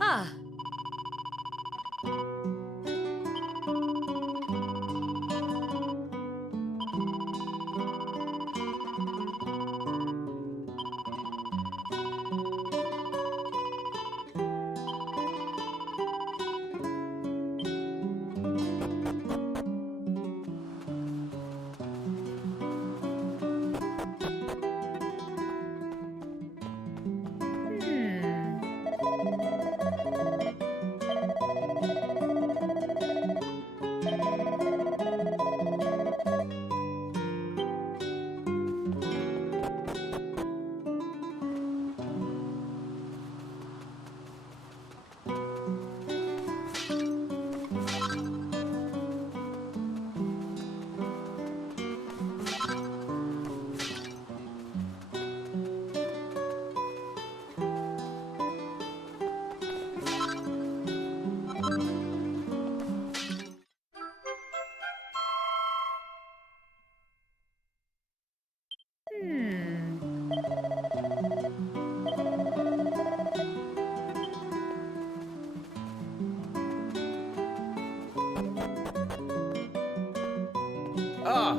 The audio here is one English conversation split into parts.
Ah, hmm. Hmm. Ah,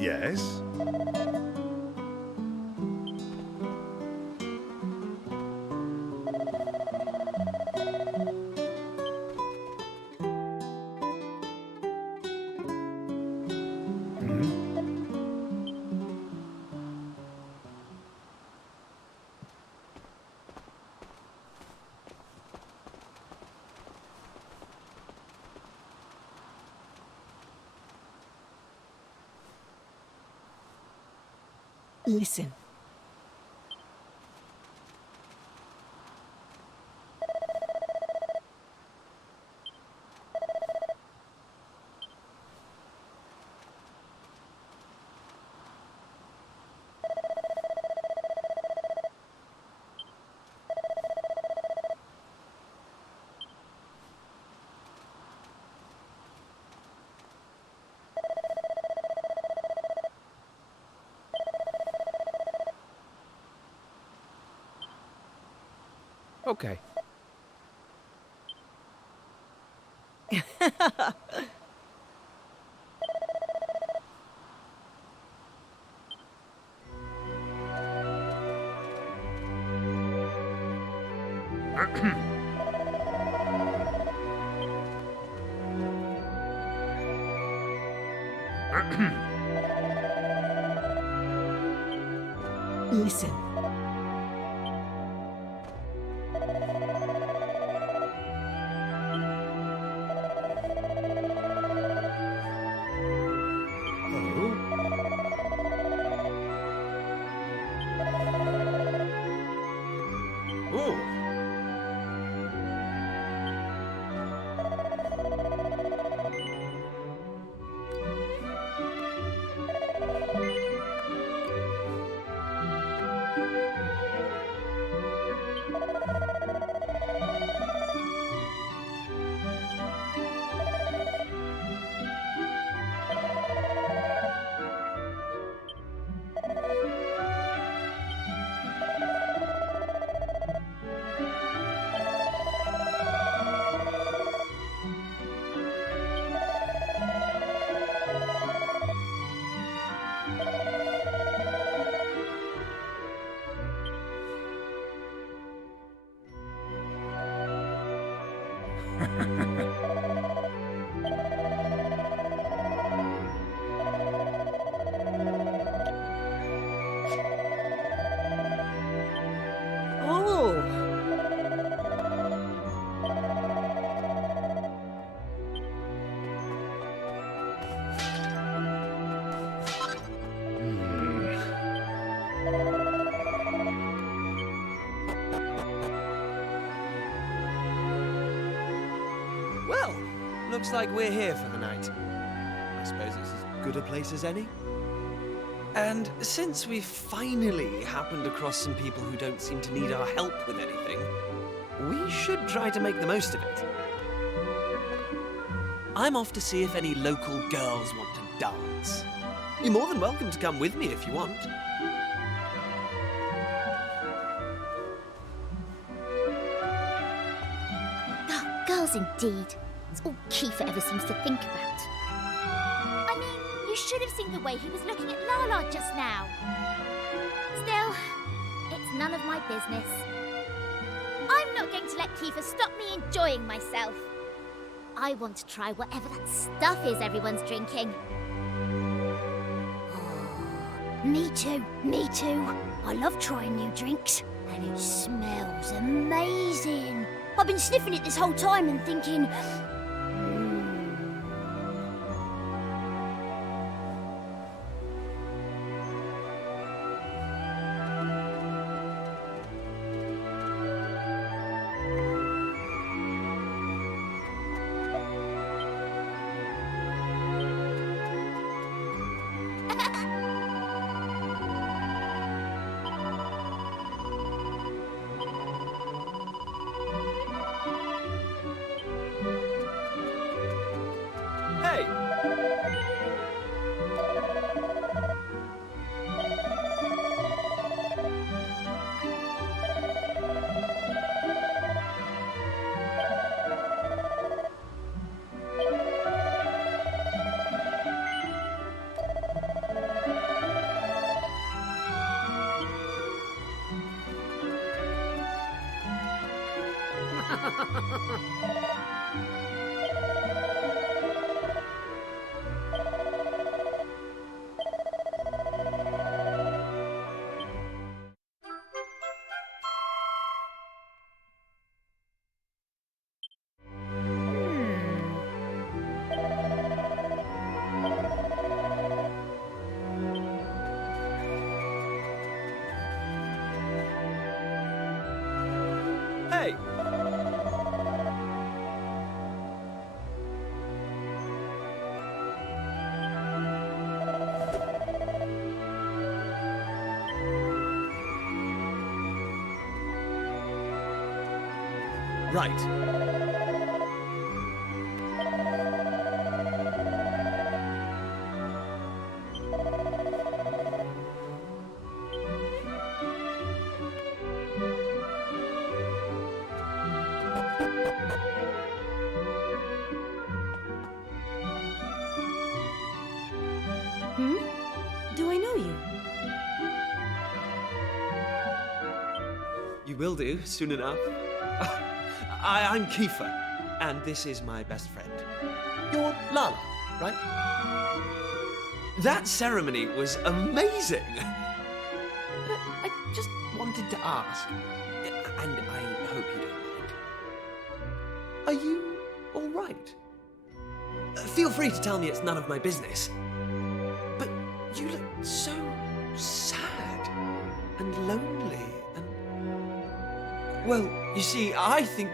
yes. Mhm. Listen. Okay. Listen. Oh. Oh. looks like we're here for the night. I suppose it's as good a place as any. And since we've finally happened across some people who don't seem to need our help with anything, we should try to make the most of it. I'm off to see if any local girls want to dance. You're more than welcome to come with me if you want. Oh, girls indeed. It's all Kiefer ever seems to think about. I mean, you should have seen the way he was looking at Lala just now. Still, it's none of my business. I'm not going to let Kiefer stop me enjoying myself. I want to try whatever that stuff is everyone's drinking. Me too, me too. I love trying new drinks, and it smells amazing. I've been sniffing it this whole time and thinking, Hey! Hey! Right. Do I know you? You will do, soon enough. I'm Kiefer, and this is my best friend. You're Lala, right? That ceremony was amazing! But I just wanted to ask, and I hope you don't mind. Are you all right? Feel free to tell me it's none of my business. But you look so sad and lonely and... Well, you see, I think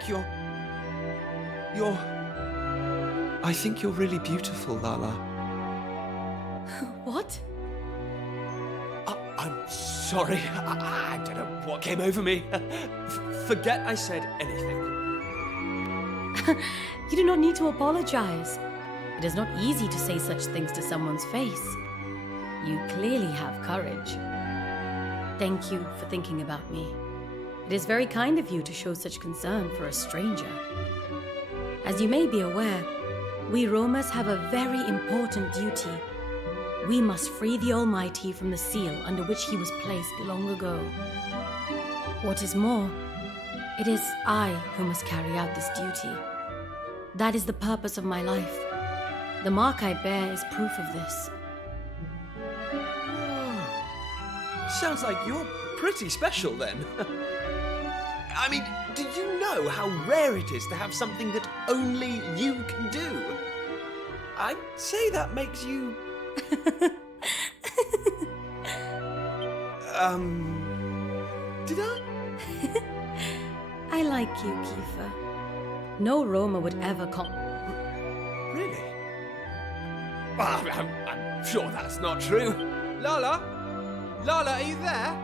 I think you're really beautiful, Lala. What? I'm sorry. I don't know what came over me. Forget I said anything. You do not need to apologize. It is not easy to say such things to someone's face. You clearly have courage. Thank you for thinking about me. It is very kind of you to show such concern for a stranger. As you may be aware, we roamers have a very important duty. We must free the Almighty from the seal under which he was placed long ago. What is more, it is I who must carry out this duty. That is the purpose of my life. The mark I bear is proof of this. Sounds like you're pretty special then. I mean, do you know how rare it is to have something that only you can do? I'd say that makes you... Did I? I like you, Kiefer. No roamer would ever I'm sure that's not true. Lala? Lala, are you there?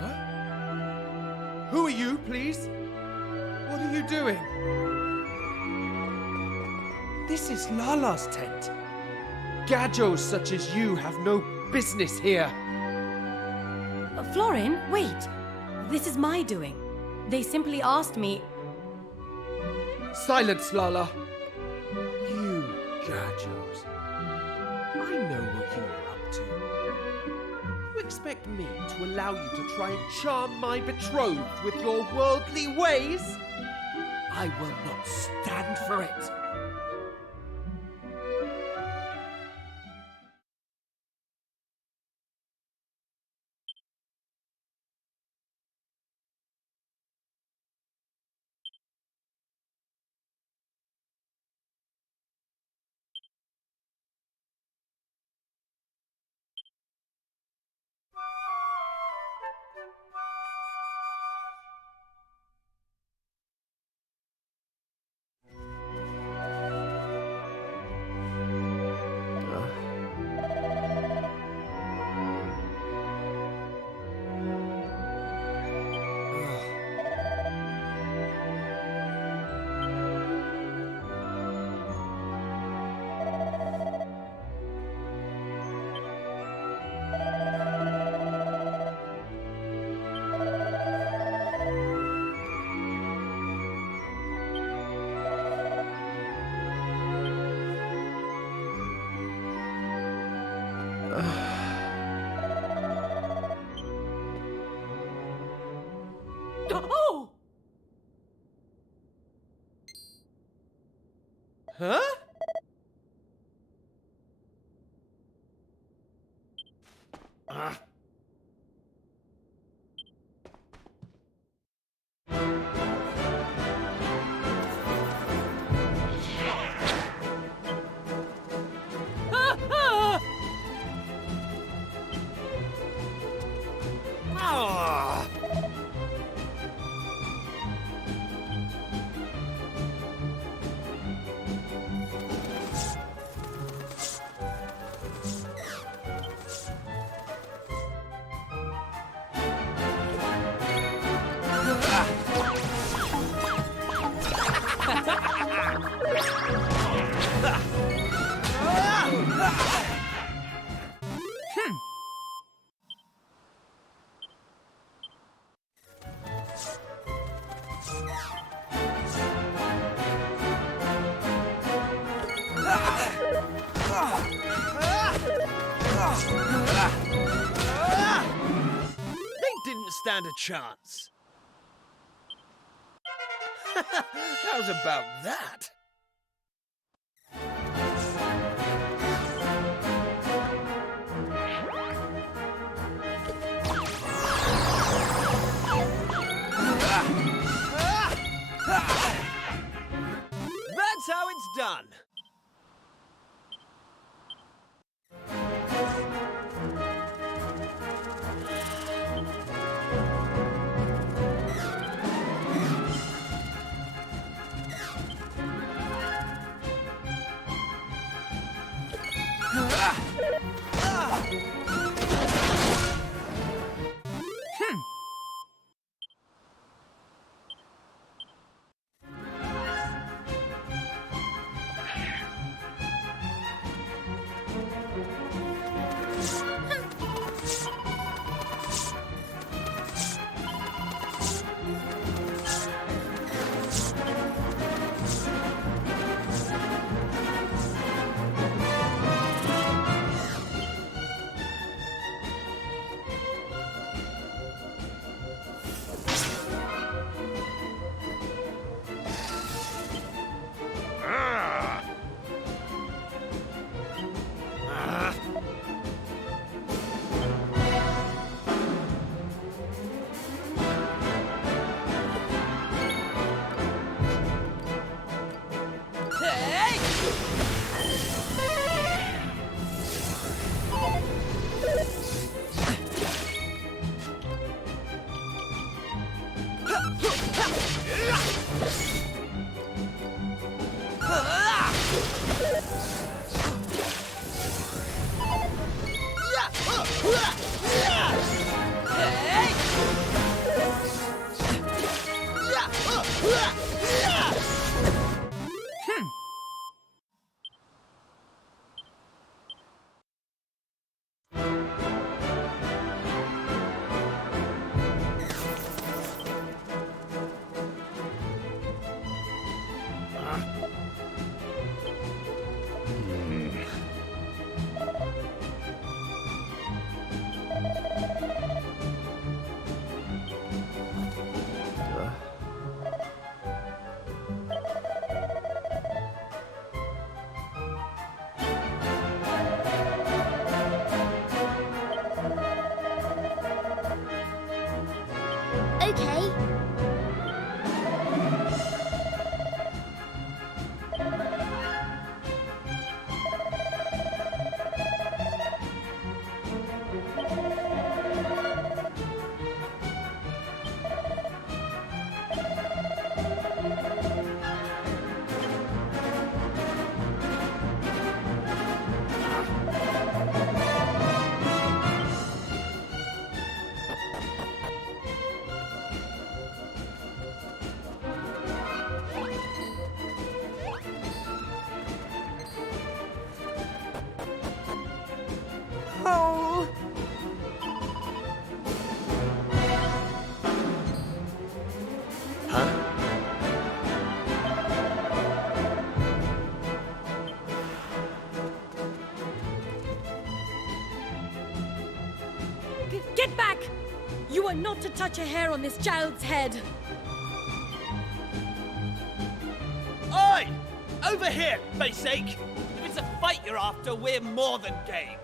Huh? Who are you, please? What are you doing? This is Lala's tent. Gadgos such as you have no business here. Florin, wait. This is my doing. They simply asked me. Silence, Lala. You Gadgos. I know what you are up to. You expect me to allow you to try and charm my betrothed with your worldly ways? I will not stand for it. Oh! Huh? Didn't stand a chance. How's about that? That's how it's done. Okay. Oh! Huh? Get back! You are not to touch a hair on this child's head. Oi! Over here, face sake! If it's a fight you're after, we're more than game.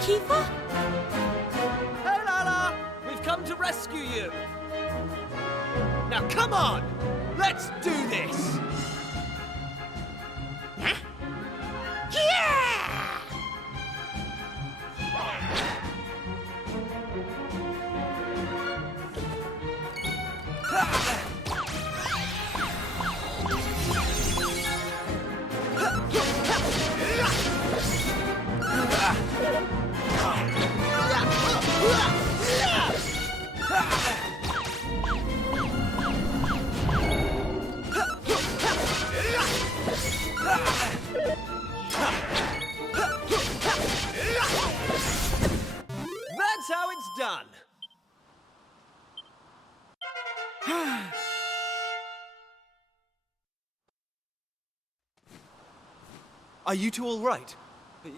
Kiefer? Hey, Lala! We've come to rescue you. Now, come on! Let's do this! That's how it's done. Are you two all right?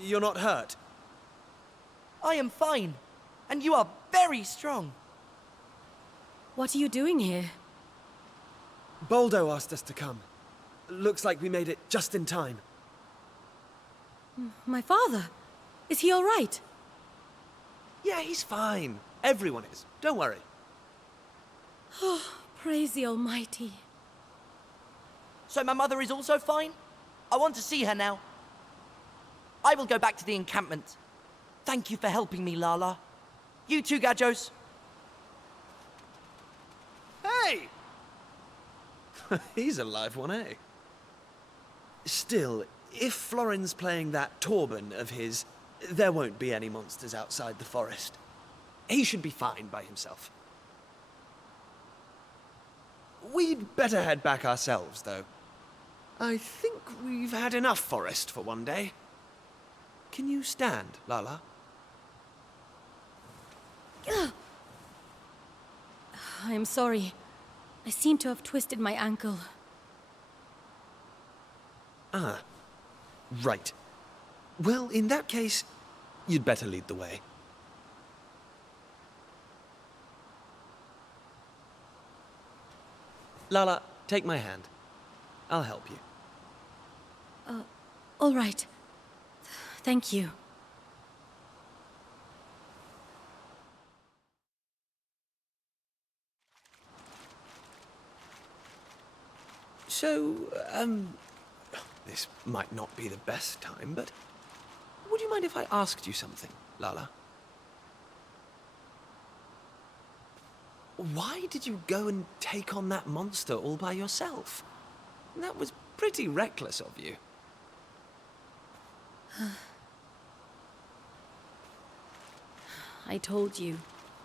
You're not hurt? I am fine. And you are very strong. What are you doing here? Boldo asked us to come. Looks like we made it just in time. My father? Is he all right? Yeah, he's fine. Everyone is. Don't worry. Praise the Almighty. So my mother is also fine? I want to see her now. I will go back to the encampment. Thank you for helping me, Lala. You too, Gajos. Hey! He's a live one, eh? Still, if Florin's playing that Torban of his, there won't be any monsters outside the forest. He should be fine by himself. We'd better head back ourselves, though. I think we've had enough forest for one day. Can you stand, Lala? I am sorry. I seem to have twisted my ankle. Ah, right. Well, in that case, you'd better lead the way. Lala, take my hand. I'll help you. All right. Thank you. So, this might not be the best time, but would you mind if I asked you something, Lala? Why did you go and take on that monster all by yourself? That was pretty reckless of you. I told you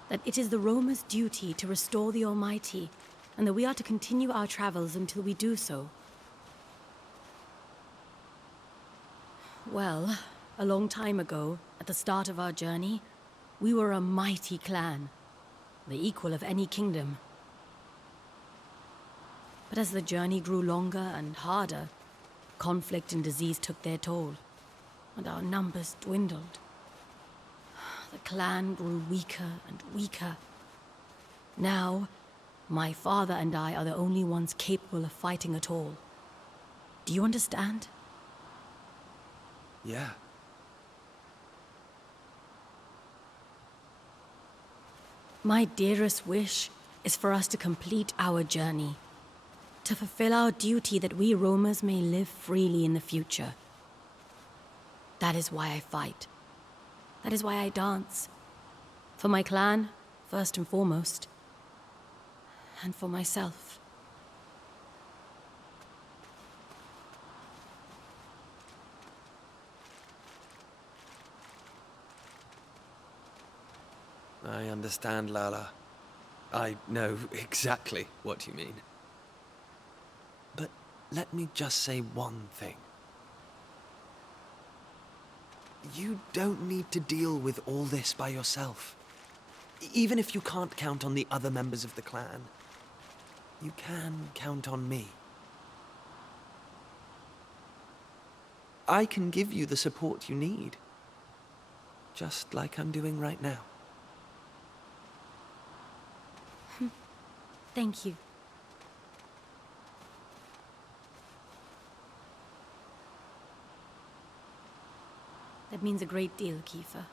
that it is the roamer's duty to restore the Almighty, and that we are to continue our travels until we do so. Well, a long time ago, at the start of our journey, we were a mighty clan, the equal of any kingdom. But as the journey grew longer and harder, conflict and disease took their toll, and our numbers dwindled. The clan grew weaker and weaker. Now, my father and I are the only ones capable of fighting at all. Do you understand? Yeah. My dearest wish is for us to complete our journey, to fulfill our duty that we roamers may live freely in the future. That is why I fight. That is why I dance. For my clan, first and foremost. And for myself. I understand, Lala. I know exactly what you mean. But let me just say one thing. You don't need to deal with all this by yourself. Even if you can't count on the other members of the clan, you can count on me. I can give you the support you need, just like I'm doing right now. Thank you. That means a great deal, Kiefer.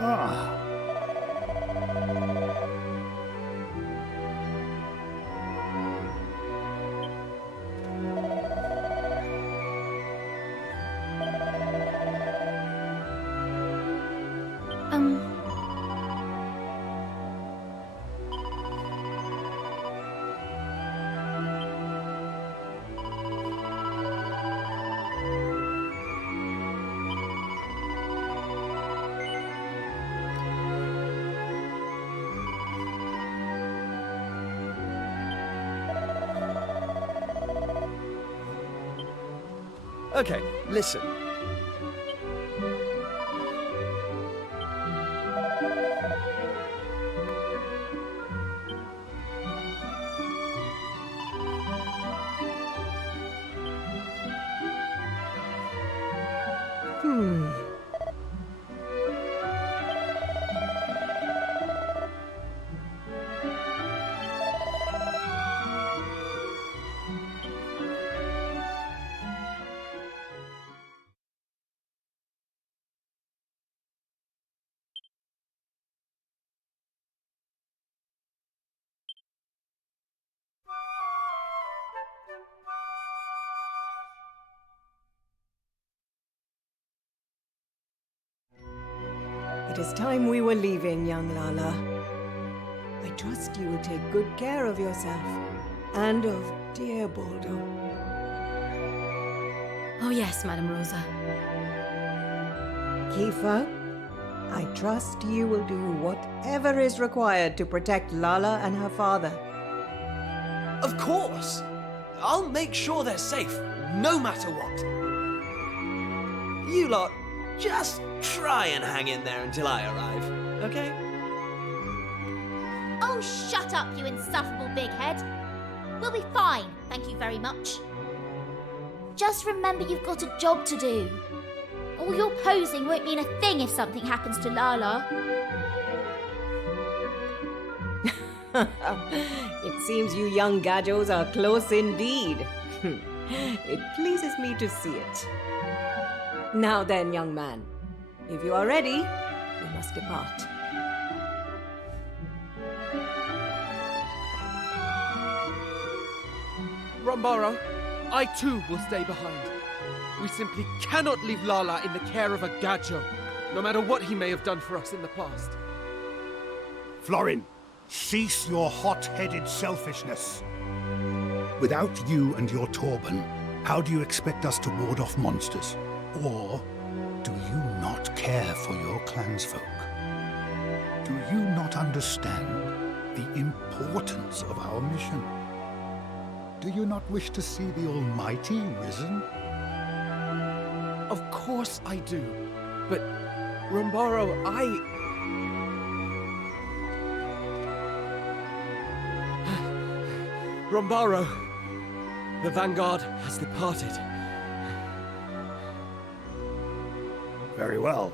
Ah. Okay, listen. It is time we were leaving, young Lala. I trust you will take good care of yourself and of dear Baldo. Oh yes, Madame Rosa. Kiefer, I trust you will do whatever is required to protect Lala and her father. Of course! I'll make sure they're safe, no matter what. You lot, just try and hang in there until I arrive, okay? Oh, shut up, you insufferable big head. We'll be fine, thank you very much. Just remember you've got a job to do. All your posing won't mean a thing if something happens to Lala. It seems you young gadgos are close indeed. It pleases me to see it. Now then, young man, if you are ready, we must depart. Rombaro, I too will stay behind. We simply cannot leave Lala in the care of a Gajo, no matter what he may have done for us in the past. Florin, cease your hot-headed selfishness. Without you and your Torben, how do you expect us to ward off monsters? Or do you not care for your clansfolk? Do you not understand the importance of our mission? Do you not wish to see the Almighty risen? Of course I do, but Rombaro, Rombaro, the Vanguard has departed. Very well.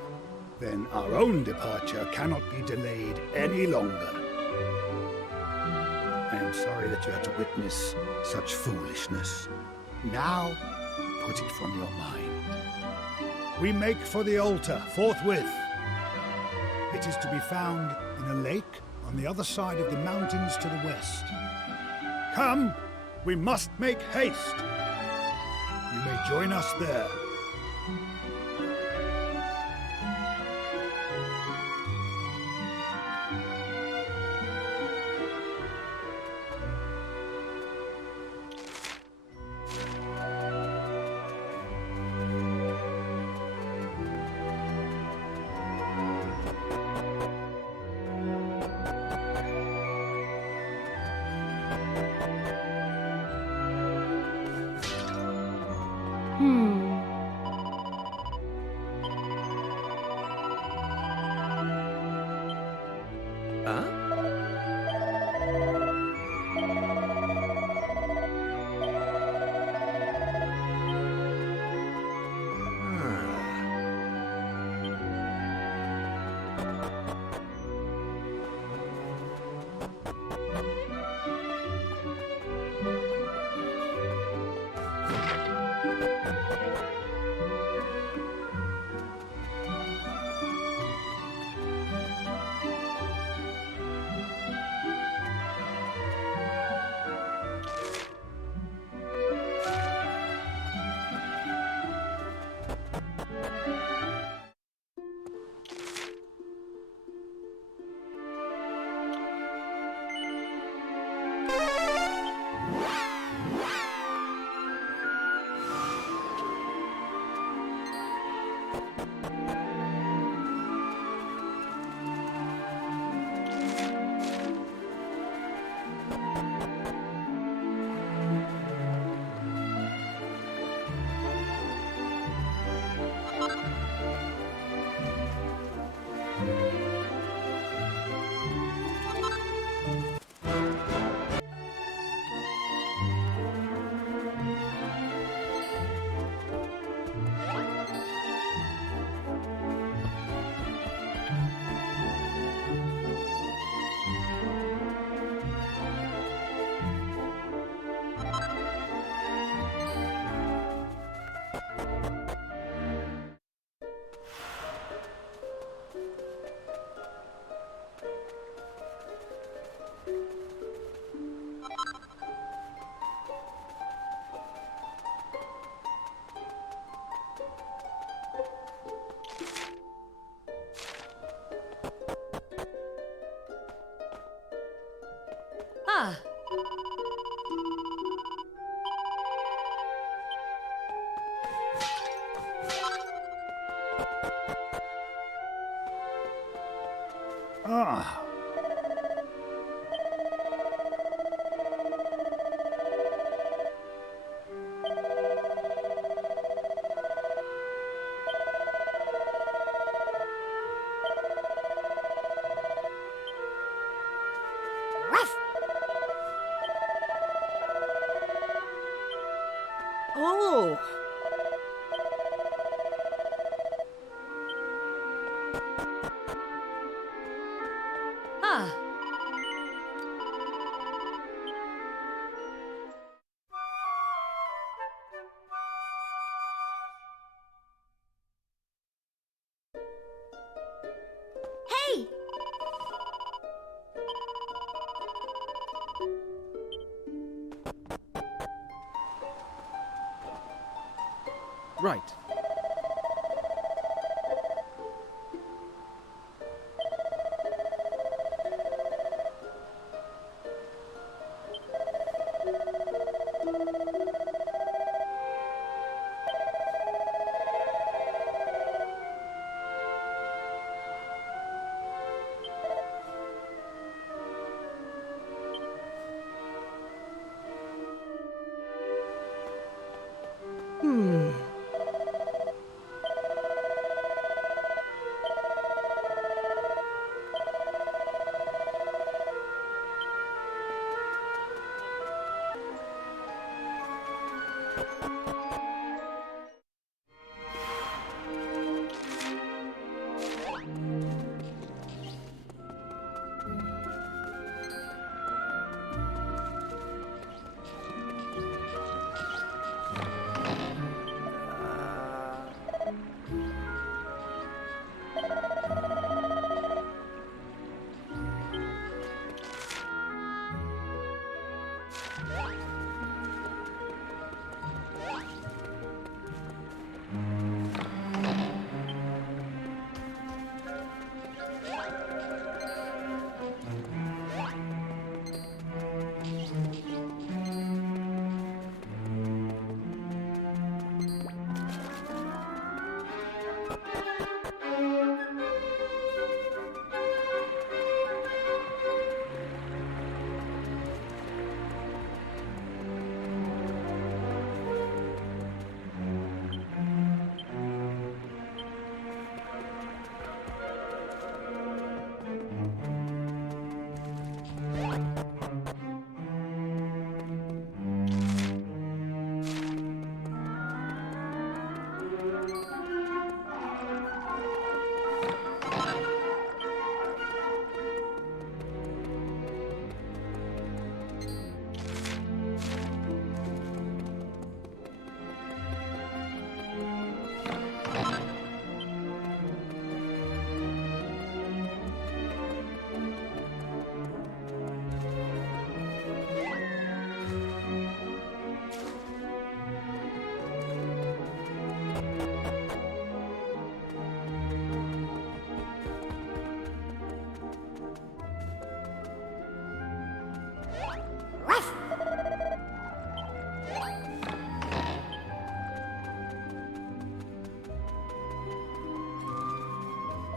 Then our own departure cannot be delayed any longer. I am sorry that you had to witness such foolishness. Now, put it from your mind. We make for the altar forthwith. It is to be found in a lake on the other side of the mountains to the west. Come, we must make haste. You may join us there. Huh? Ah. Ah. Oh! Ah. Hey! Right.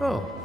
Oh.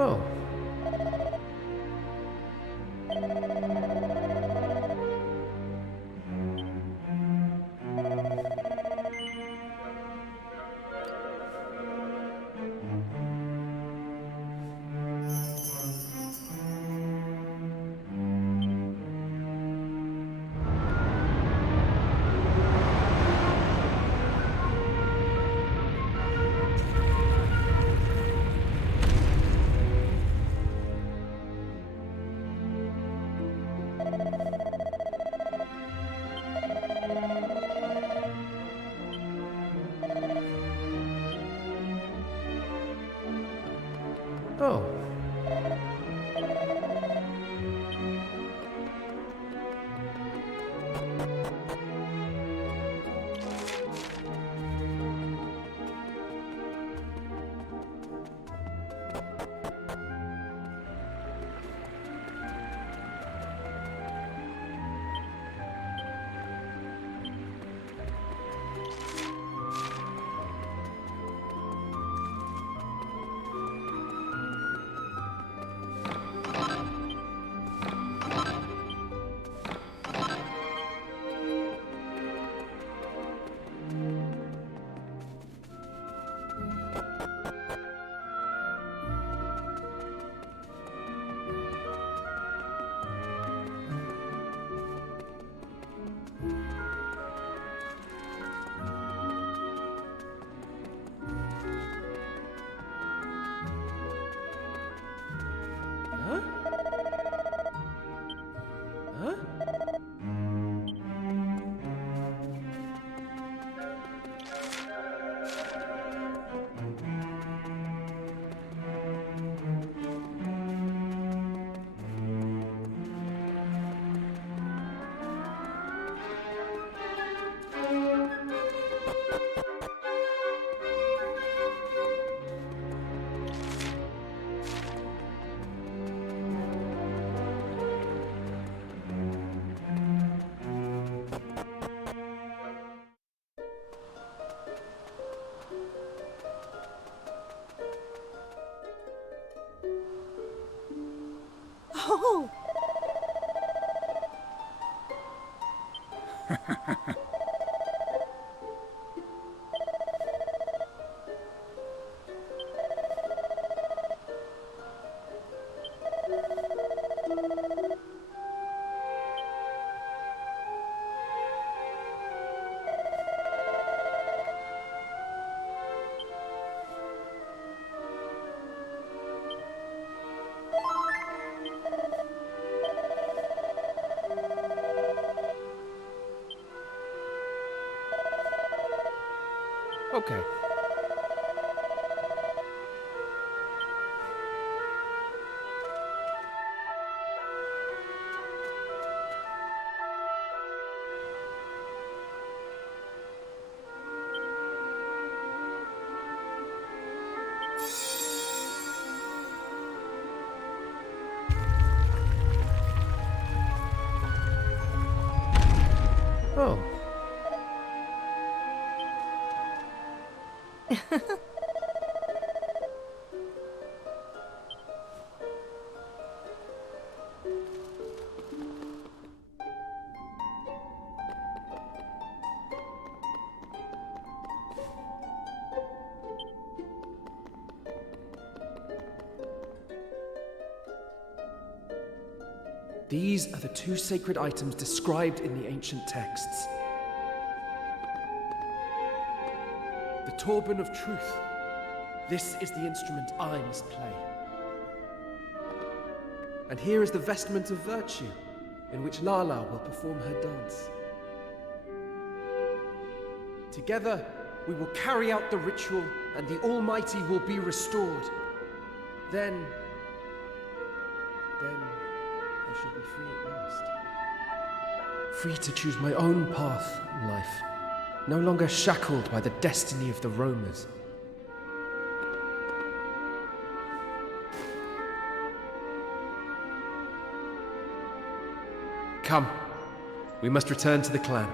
Oh. Oh! Okay. Oh. These are the two sacred items described in the ancient texts. The Turban of Truth. This is the instrument I must play. And here is the Vestment of Virtue, in which Lala will perform her dance. Together, we will carry out the ritual, and the Almighty will be restored. Then I shall be free at last. Free to choose my own path in life, no longer shackled by the destiny of the roamers. Come, we must return to the clan.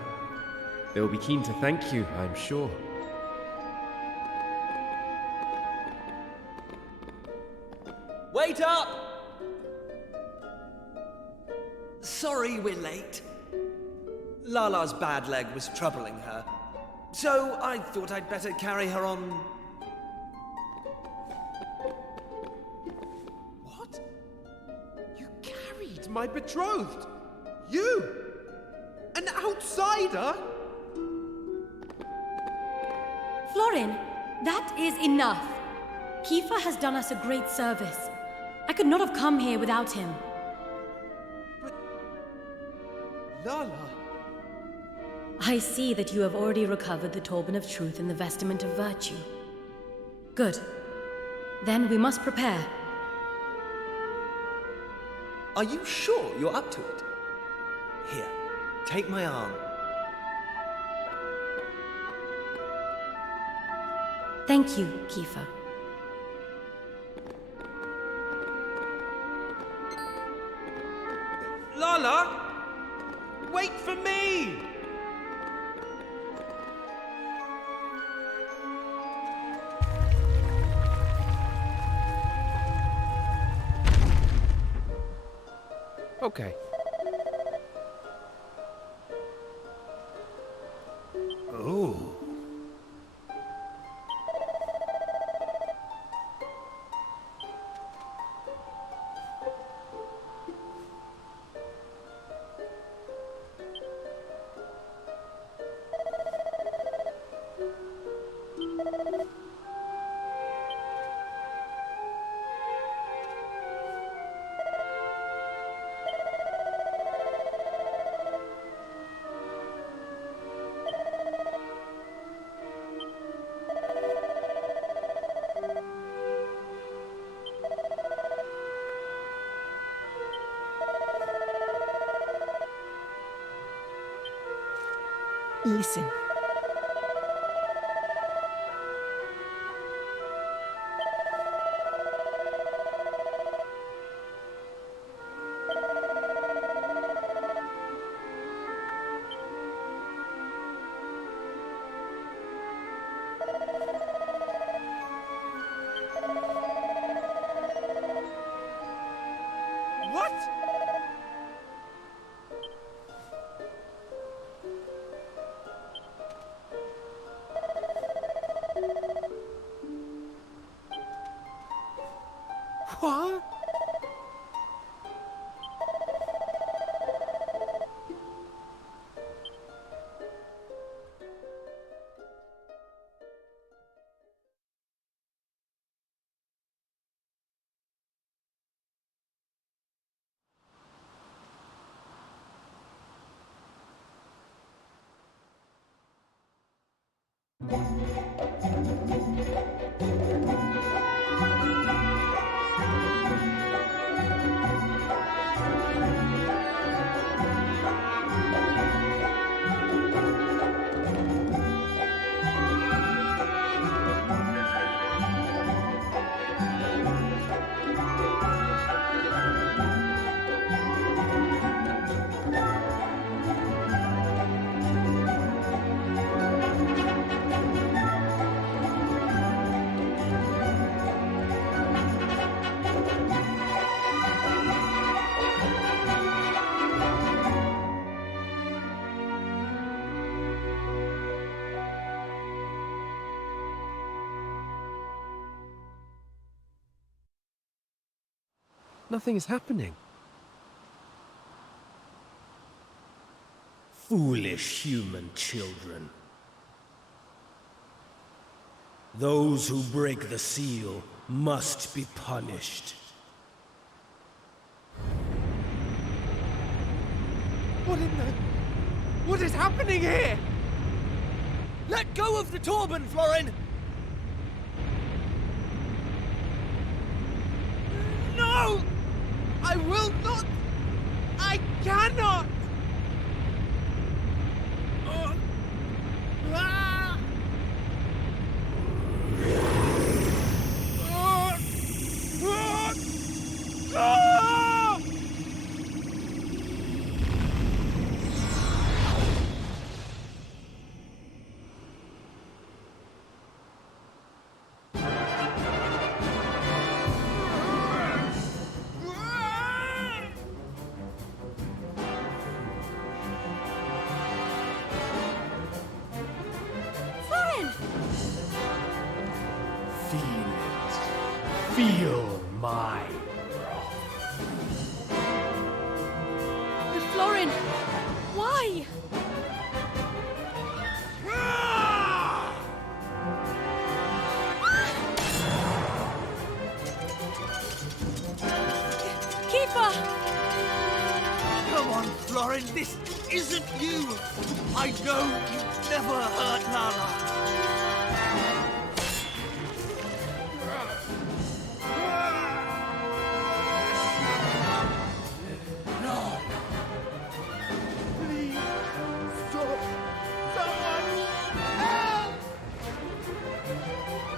They will be keen to thank you, I am sure. Wait up! Sorry we're late. Lala's bad leg was troubling her, so I thought I'd better carry her on. What? You carried my betrothed? You? An outsider? Florin, that is enough. Kiefer has done us a great service. I could not have come here without him. Lala. I see that you have already recovered the Turban of Truth and the Vestment of Virtue. Good. Then we must prepare. Are you sure you're up to it? Here, take my arm. Thank you, Kiefer. Lala! Wait for me! Okay. Oh. Listen. What? What? Nothing is happening. Foolish human children. Those who break the seal must be punished. What in the... What is happening here? Let go of the turban, Florin! No! I will not! I cannot! Ah! Ah! Feel my wrath. But Florin, why? Kiefer! Come on, Florin, this isn't you! I know you've never hurt Lala!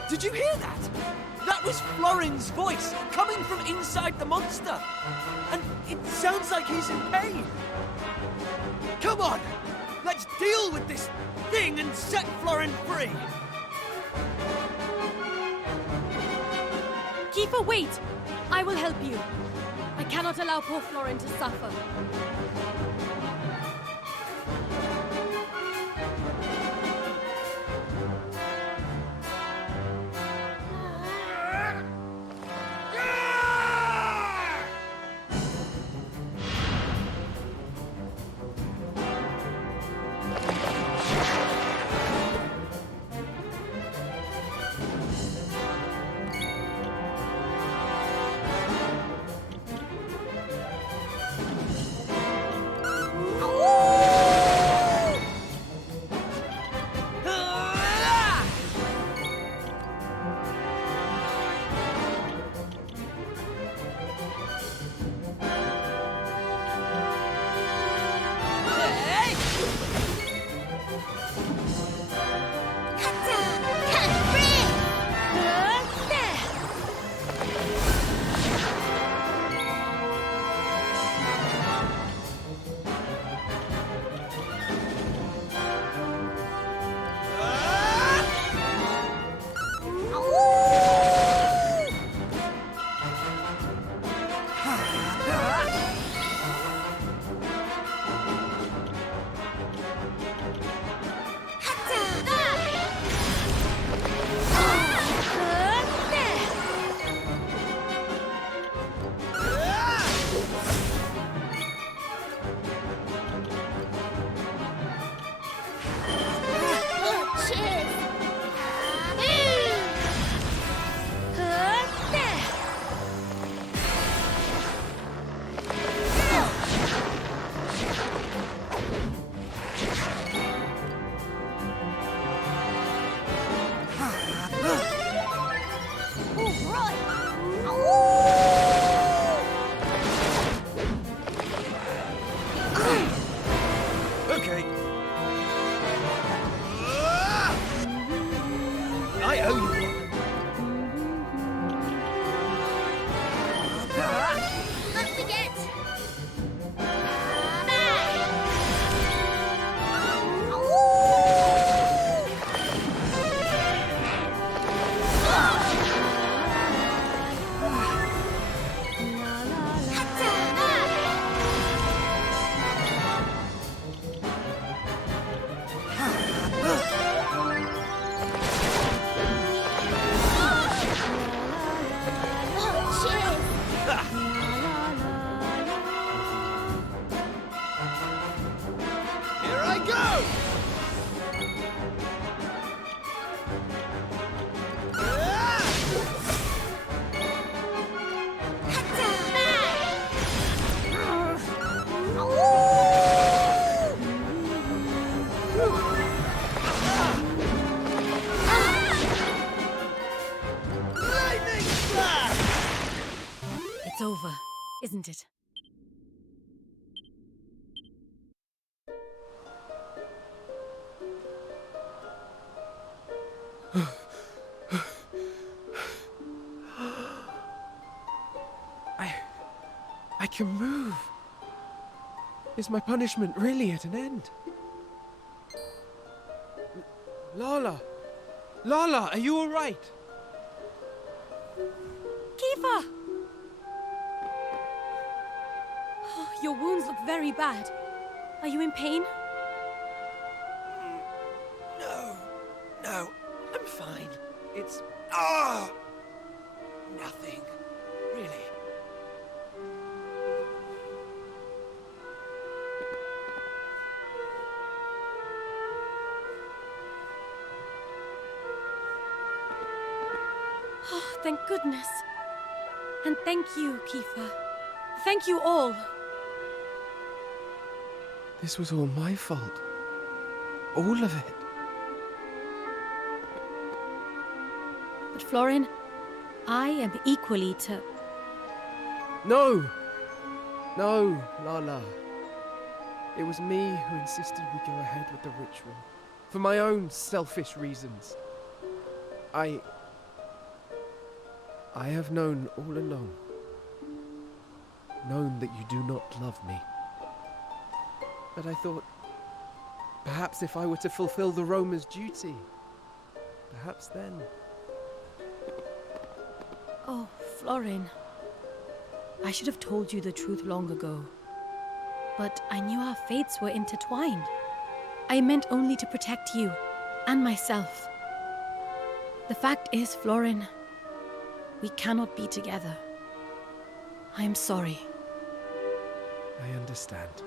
Did you hear that? That was Florin's voice, coming from inside the monster. And it sounds like he's in pain. Come on! Let's deal with this thing and set Florin free! Kiefer, wait! I will help you. I cannot allow poor Florin to suffer. isn't it? I can move. Is my punishment really at an end? Lala! Lala, are you alright? Kiefer! Your wounds look very bad. Are you in pain? No, I'm fine. It's... nothing. Really. Oh, thank goodness. And thank you, Kiefer. Thank you all. This was all my fault. All of it. But Florin, I am equally to... No! No, Lala. It was me who insisted we go ahead with the ritual. For my own selfish reasons. I have known all along. Known that you do not love me. But I thought, perhaps if I were to fulfill the Roma's duty, perhaps then... Oh, Florin. I should have told you the truth long ago. But I knew our fates were intertwined. I meant only to protect you and myself. The fact is, Florin, we cannot be together. I am sorry. I understand.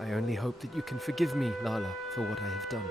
I only hope that you can forgive me, Lala, for what I have done.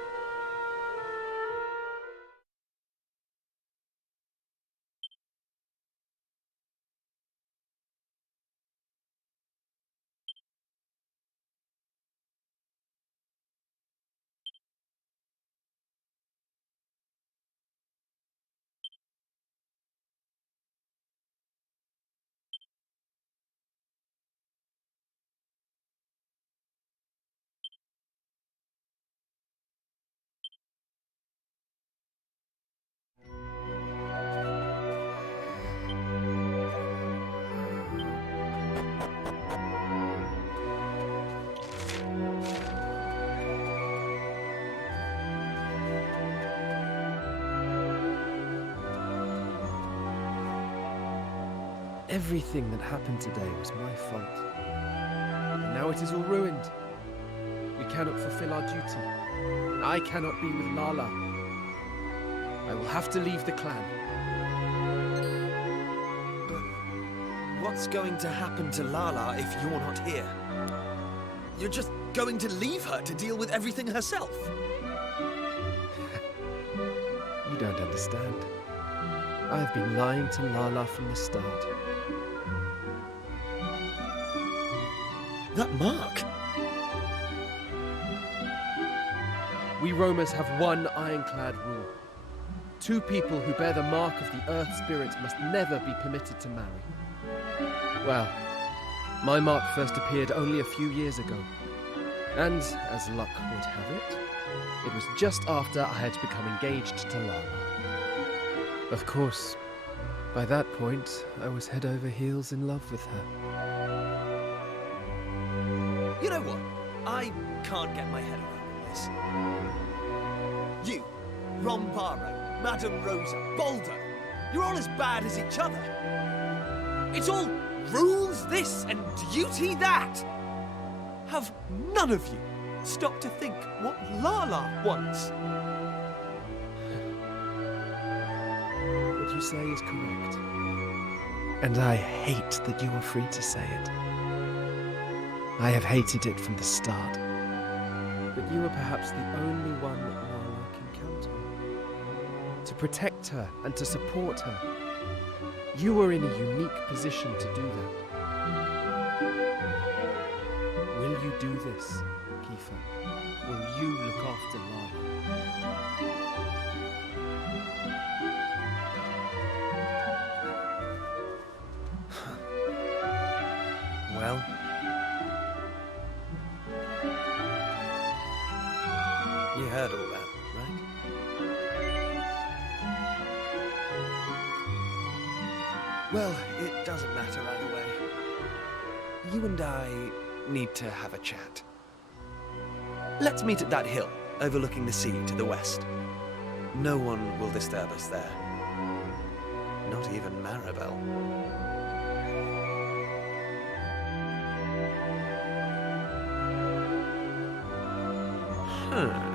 Everything that happened today was my fault. And now it is all ruined. We cannot fulfill our duty. I cannot be with Lala. I will have to leave the clan. But what's going to happen to Lala if you're not here? You're just going to leave her to deal with everything herself? You don't understand. I have been lying to Lala from the start. That mark? We Romans have one ironclad rule. 2 people who bear the mark of the Earth Spirit must never be permitted to marry. Well, my mark first appeared only a few years ago. And, as luck would have it, it was just after I had become engaged to Lala. Of course, by that point, I was head over heels in love with her. You know what? I can't get my head around this. You, Rombaro, Madame Rosa, Baldo, you're all as bad as each other. It's all rules this and duty that. Have none of you stopped to think what Lala wants? What you say is correct. And I hate that you are free to say it. I have hated it from the start. But you are perhaps the only one that Lala can count on. To protect her and to support her. You are in a unique position to do that. Will you do this, Kiefer? Will you look after Lala? Well, it doesn't matter either way. You and I need to have a chat. Let's meet at that hill overlooking the sea to the west. No one will disturb us there. Not even Maribel. Huh.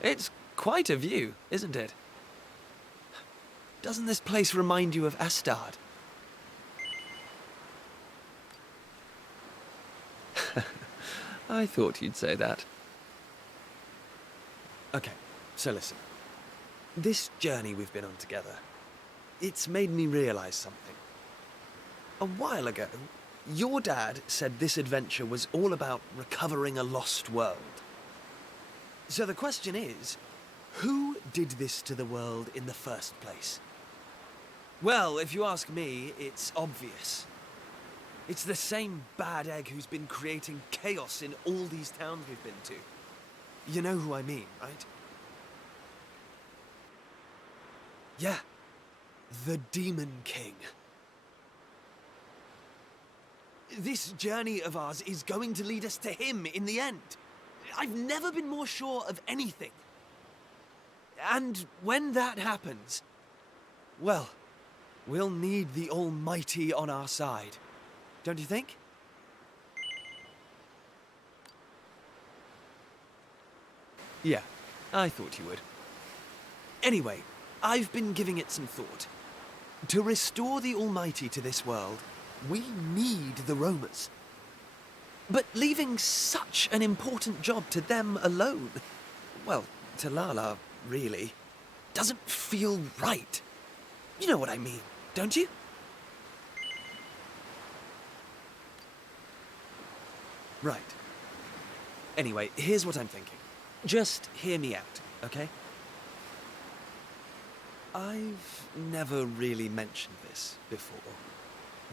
It's quite a view, isn't it? Doesn't this place remind you of Astard? I thought you'd say that. Okay, so listen. This journey we've been on together, it's made me realize something. A while ago, your dad said this adventure was all about recovering a lost world. So the question is, who did this to the world in the first place? Well, if you ask me, it's obvious. It's the same bad egg who's been creating chaos in all these towns we've been to. You know who I mean, right? Yeah, the Demon King. This journey of ours is going to lead us to him in the end. I've never been more sure of anything. And when that happens, well, we'll need the Almighty on our side. Don't you think? Yeah, I thought you would. Anyway, I've been giving it some thought. To restore the Almighty to this world, we need the roamers. But leaving such an important job to them alone, well, to Lala, really, doesn't feel right. You know what I mean, don't you? Right. Anyway, here's what I'm thinking. Just hear me out, okay? I've never really mentioned this before,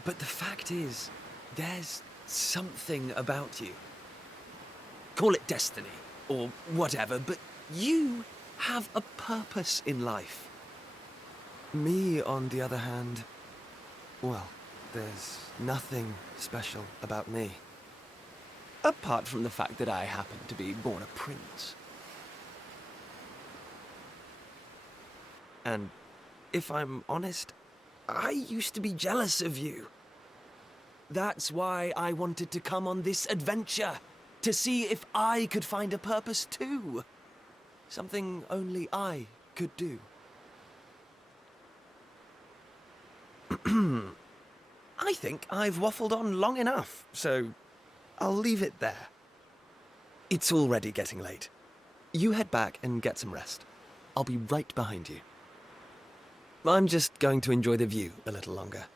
but the fact is, there's something about you. Call it destiny, or whatever, but you have a purpose in life. Me, on the other hand, well, there's nothing special about me. Apart from the fact that I happen to be born a prince. And if I'm honest, I used to be jealous of you. That's why I wanted to come on this adventure, to see if I could find a purpose too. Something only I could do. I think I've waffled on long enough, so I'll leave it there. It's already getting late. You head back and get some rest. I'll be right behind you. I'm just going to enjoy the view a little longer.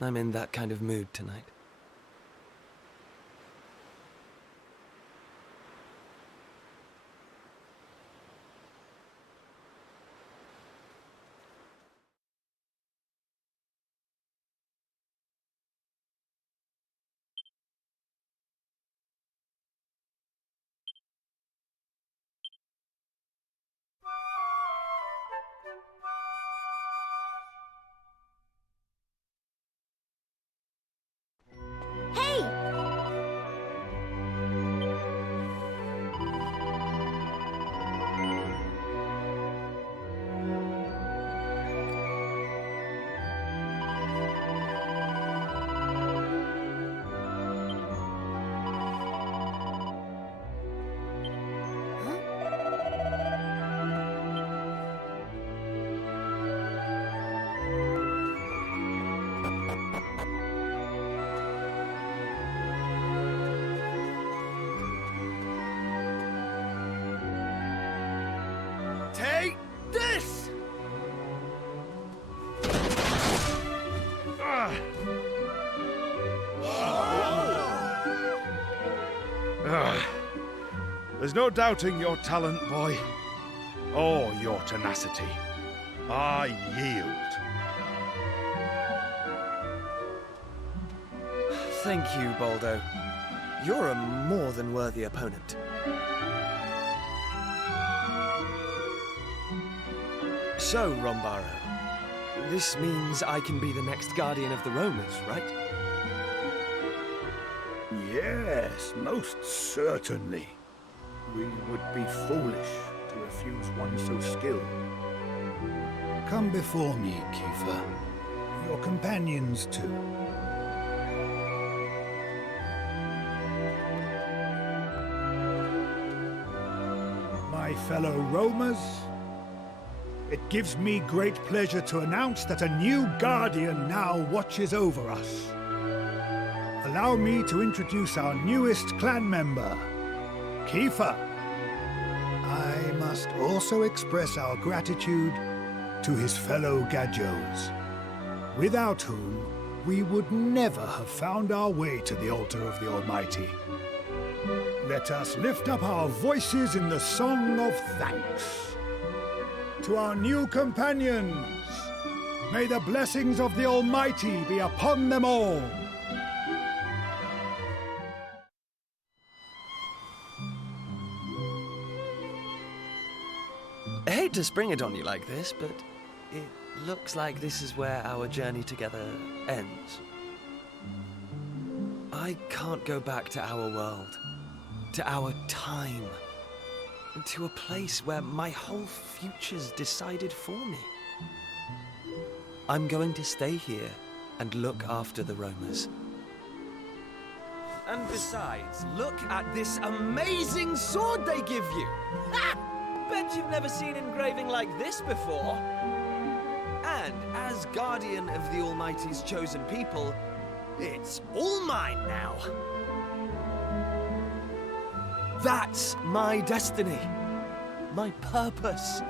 I'm in that kind of mood tonight. There's no doubting your talent, boy, or your tenacity. I yield. Thank you, Baldo. You're a more than worthy opponent. So, Rombaro, this means I can be the next guardian of the Romas, right? Yes, most certainly. We would be foolish to refuse one so skilled. Come before me, Kiefer. Your companions, too. My fellow roamers, it gives me great pleasure to announce that a new guardian now watches over us. Allow me to introduce our newest clan member, Kiefer. I must also express our gratitude to his fellow Gajos, without whom we would never have found our way to the altar of the Almighty. Let us lift up our voices in the song of thanks. To our new companions, may the blessings of the Almighty be upon them all. I hate to spring it on you like this, but it looks like this is where our journey together ends. I can't go back to our world, to our time, to a place where my whole future's decided for me. I'm going to stay here and look after the roamers. And besides, look at this amazing sword they give you! Ha! Bet you've never seen engraving like this before. And as guardian of the Almighty's chosen people, it's all mine now. That's my destiny. My purpose.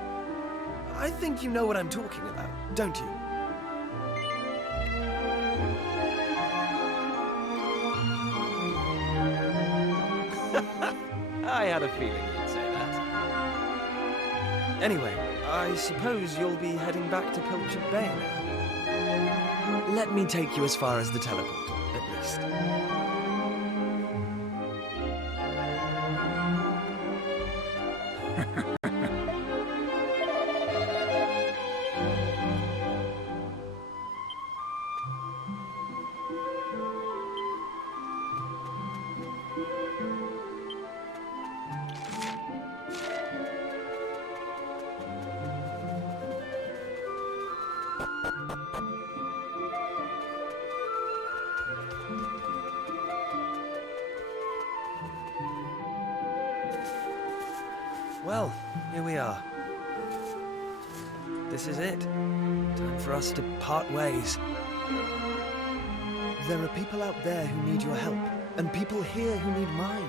I think you know what I'm talking about, don't you? I had a feeling you'd say that. Anyway, I suppose you'll be heading back to Pilgrim Bay now. Let me take you as far as the teleport, at least. Well, here we are. This is it. Time for us to part ways. There are people out there who need your help, and people here who need mine.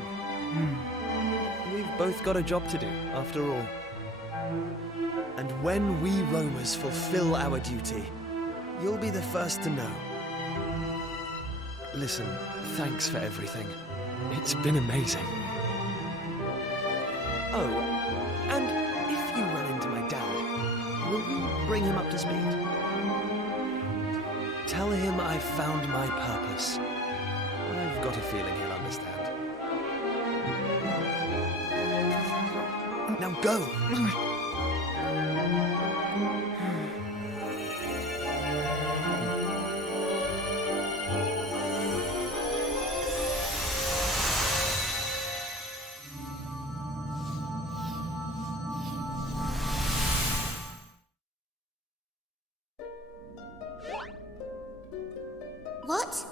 We've both got a job to do, after all. And when we roamers fulfill our duty, you'll be the first to know. Listen, thanks for everything. It's been amazing. Oh, and if you run into my dad, will you bring him up to speed? Tell him I found my purpose. I've got a feeling he'll understand. Now go! What?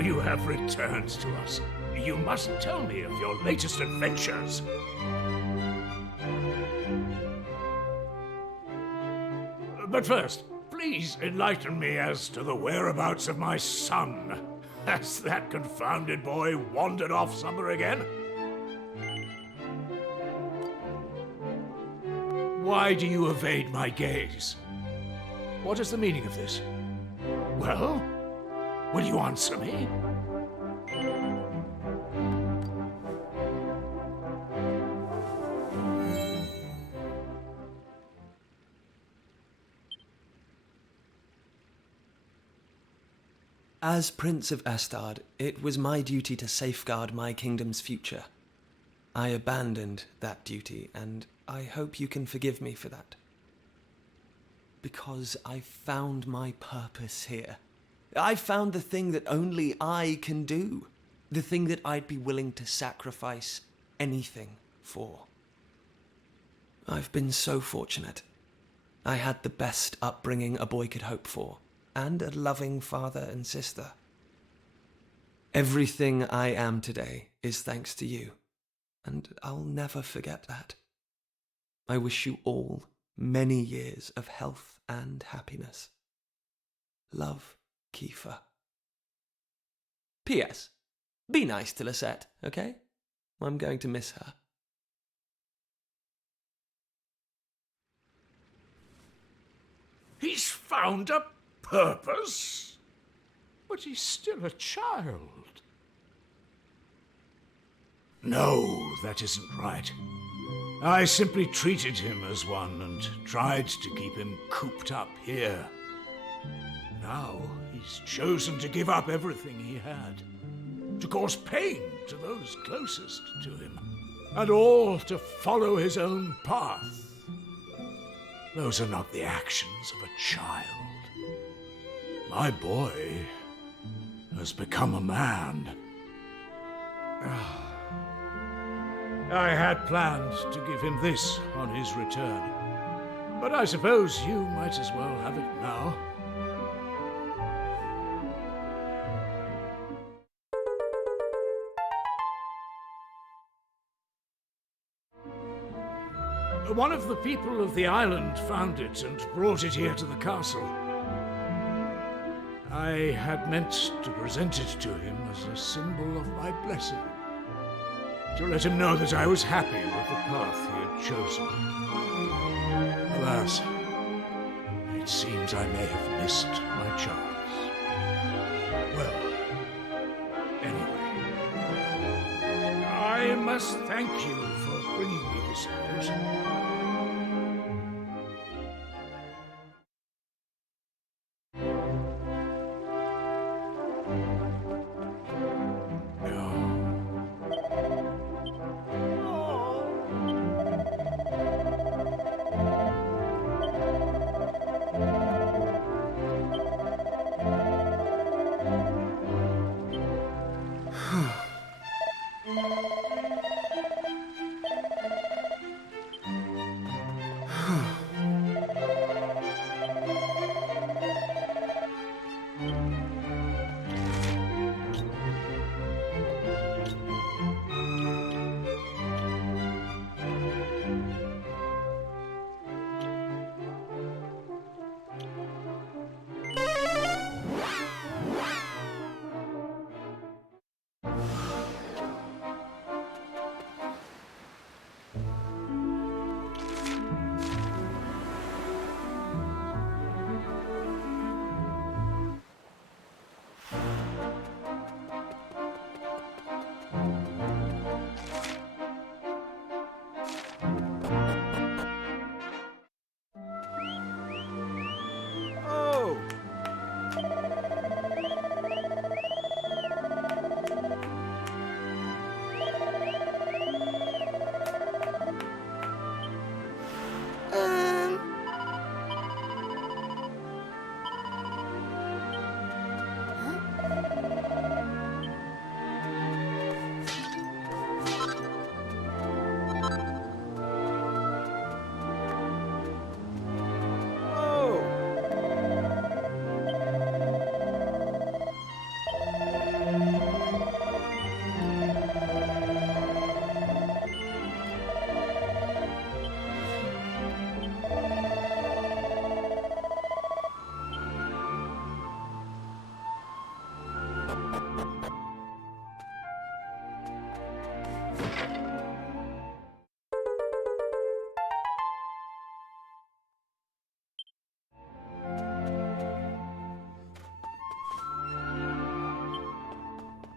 you have returned to us. You must tell me of your latest adventures. But first, please enlighten me as to the whereabouts of my son. Has that confounded boy wandered off somewhere again? Why do you evade my gaze? What is the meaning of this? Well, will you answer me? As Prince of Astard, it was my duty to safeguard my kingdom's future. I abandoned that duty, and I hope you can forgive me for that. Because I found my purpose here. I found the thing that only I can do. The thing that I'd be willing to sacrifice anything for. I've been so fortunate. I had the best upbringing a boy could hope for, and a loving father and sister. Everything I am today is thanks to you, and I'll never forget that. I wish you all many years of health and happiness. Love, Kiefer. P.S. Be nice to Lisette, okay? I'm going to miss her. He's found a purpose? But he's still a child. No, that isn't right. I simply treated him as one and tried to keep him cooped up here. Now he's chosen to give up everything he had, to cause pain to those closest to him, and all to follow his own path. Those are not the actions of a child. My boy has become a man. I had planned to give him this on his return, but I suppose you might as well have it now. One of the people of the island found it and brought it here to the castle. I had meant to present it to him as a symbol of my blessing, to let him know that I was happy with the path he had chosen. Alas, it seems I may have missed my chance. Well, anyway, I must thank you for bringing me this news.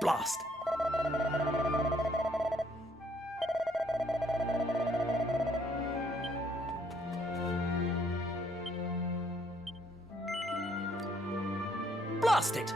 Blast! Blast it!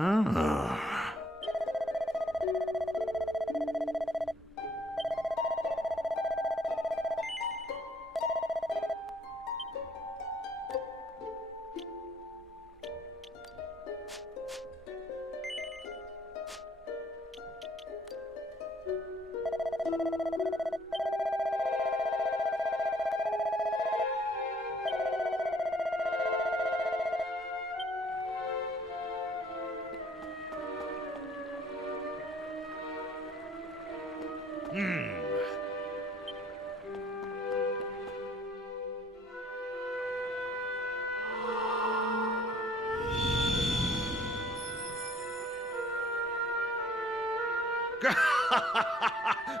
Ah.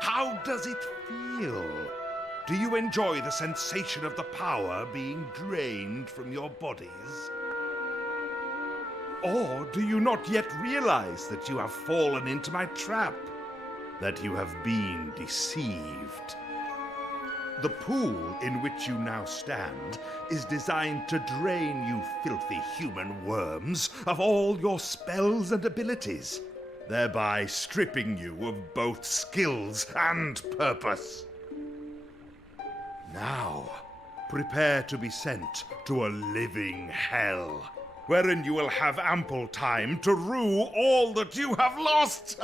How does it feel? Do you enjoy the sensation of the power being drained from your bodies? Or do you not yet realize that you have fallen into my trap? That you have been deceived? The pool in which you now stand is designed to drain you filthy human worms of all your spells and abilities, thereby stripping you of both skills and purpose. Now, prepare to be sent to a living hell, wherein you will have ample time to rue all that you have lost.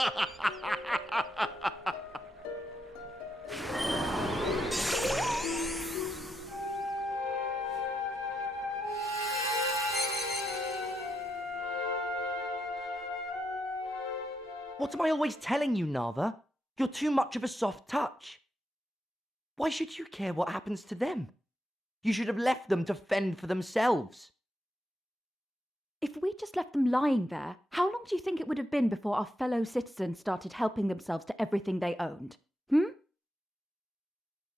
What am I always telling you, Nava? You're too much of a soft touch. Why should you care what happens to them? You should have left them to fend for themselves. If we just left them lying there, how long do you think it would have been before our fellow citizens started helping themselves to everything they owned?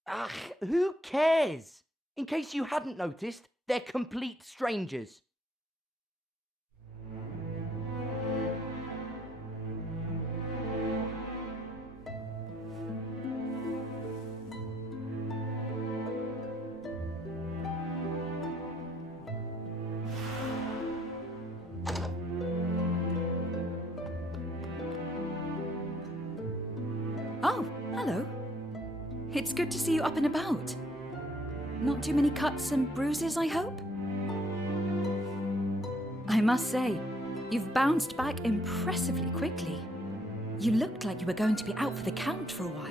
Ugh, who cares? In case you hadn't noticed, they're complete strangers. Oh, hello. It's good to see you up and about. Not too many cuts and bruises, I hope? I must say, You've bounced back impressively quickly. You looked like you were going to be out for the count for a while.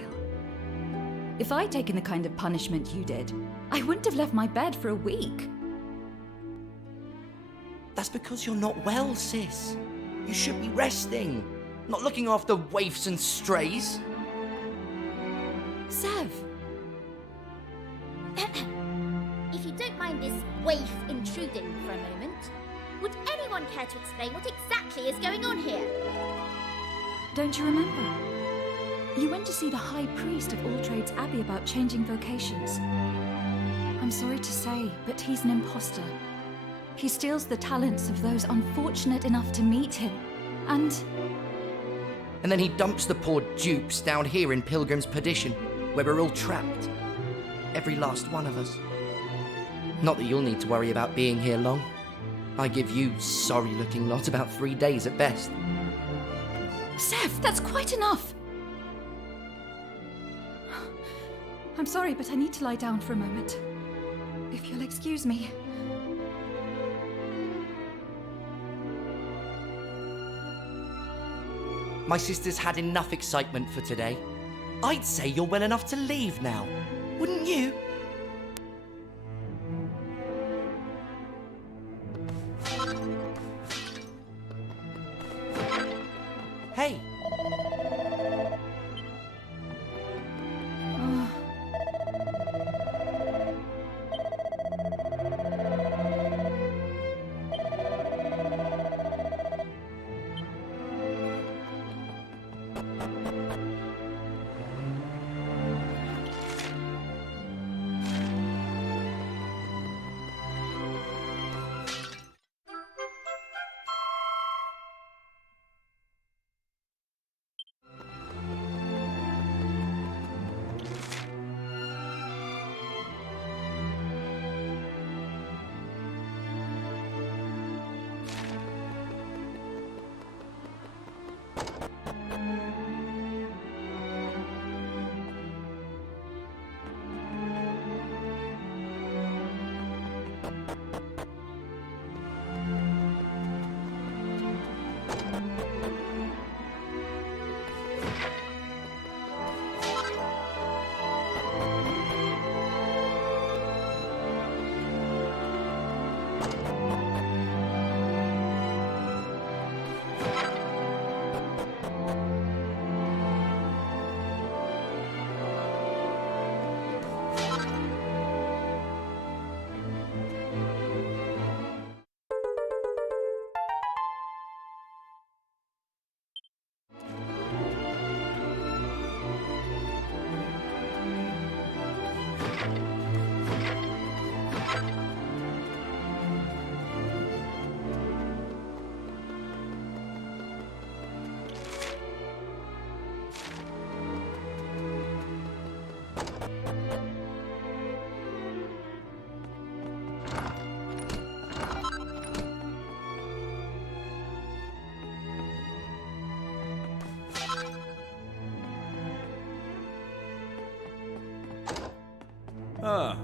If I'd taken the kind of punishment you did, I wouldn't have left my bed for a week. That's because you're not well, sis. You should be resting, not looking after waifs and strays. Sev! If you don't mind this waif intruding for a moment, would anyone care to explain what exactly is going on here? Don't you remember? You went to see the High Priest of All Trades Abbey about changing vocations. I'm sorry to say, but he's an imposter. He steals the talents of those unfortunate enough to meet him, and then he dumps the poor dupes down here in Pilgrim's Perdition, where we're all trapped. Every last one of us. Not that you'll need to worry about being here long. I give you sorry-looking lot about 3 days at best. Sev, that's quite enough! I'm sorry, but I need to lie down for a moment. If you'll excuse me. My sister's had enough excitement for today. I'd say you're well enough to leave now, wouldn't you? Hey! Ah.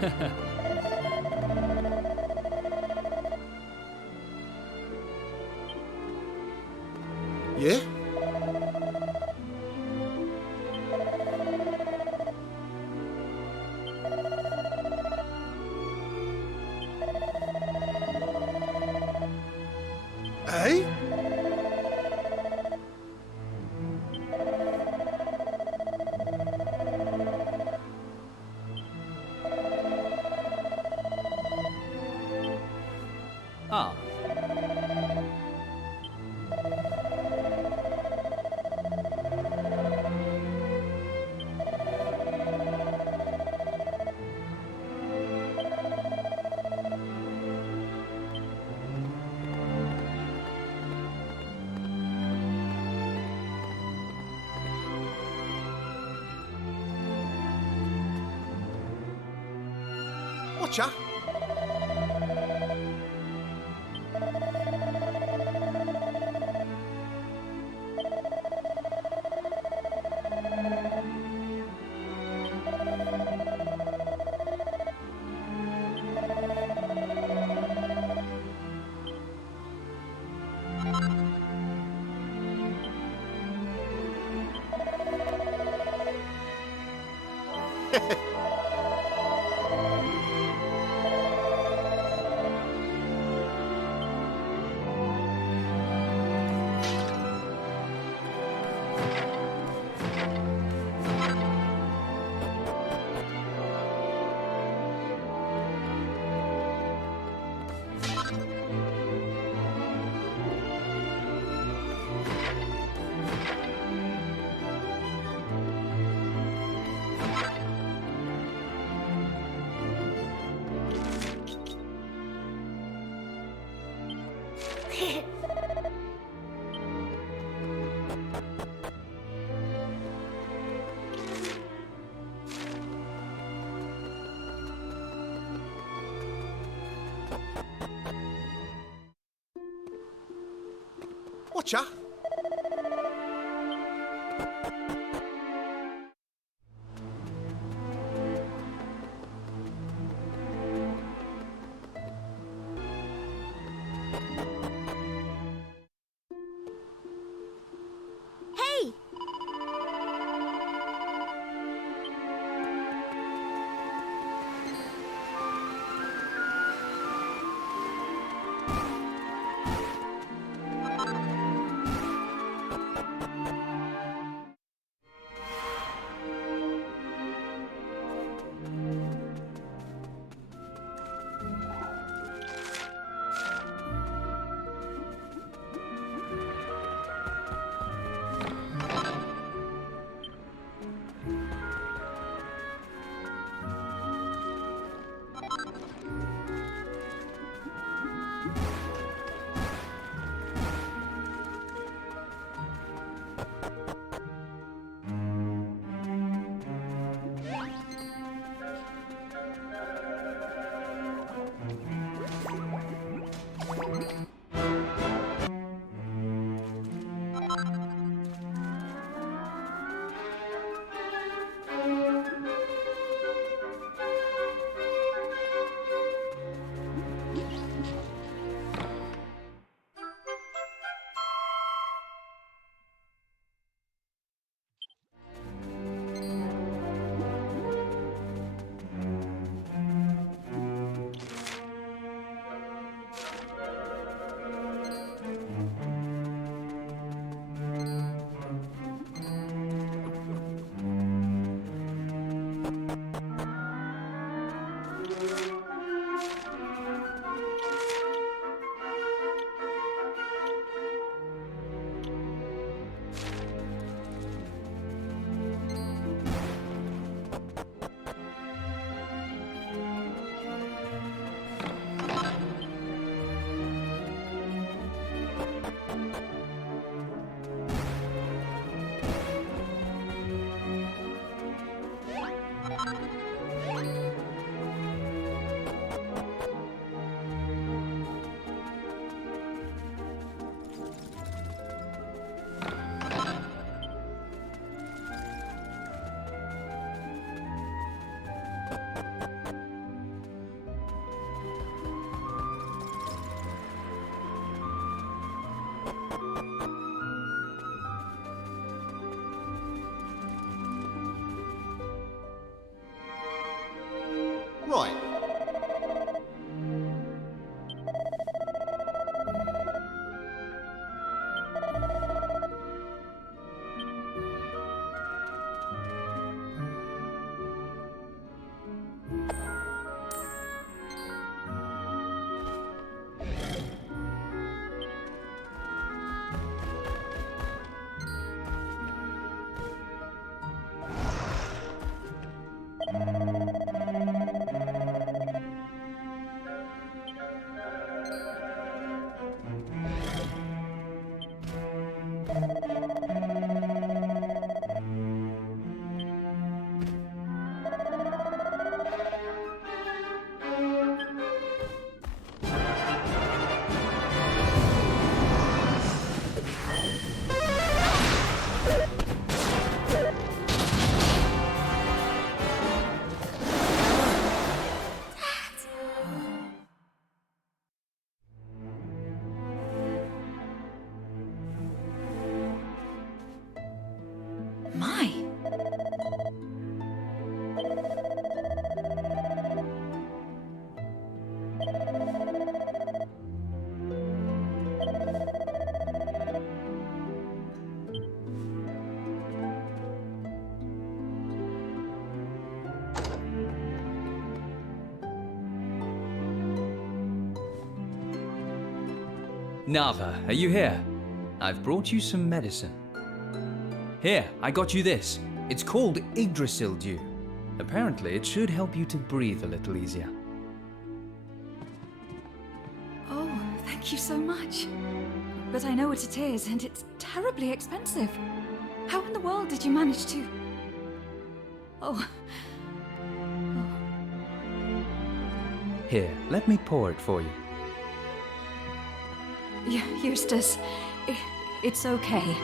Yeah? Eh? Ah. Watcha? Watcha? Hey! My. Nava, are you here? I've brought you some medicine. Here, I got you this. It's called Yggdrasil dew. Apparently, it should help you to breathe a little easier. Oh, thank you so much. But I know what it is, and it's terribly expensive. How in the world did you manage to... Oh. Here, let me pour it for you. Eustace, it's okay.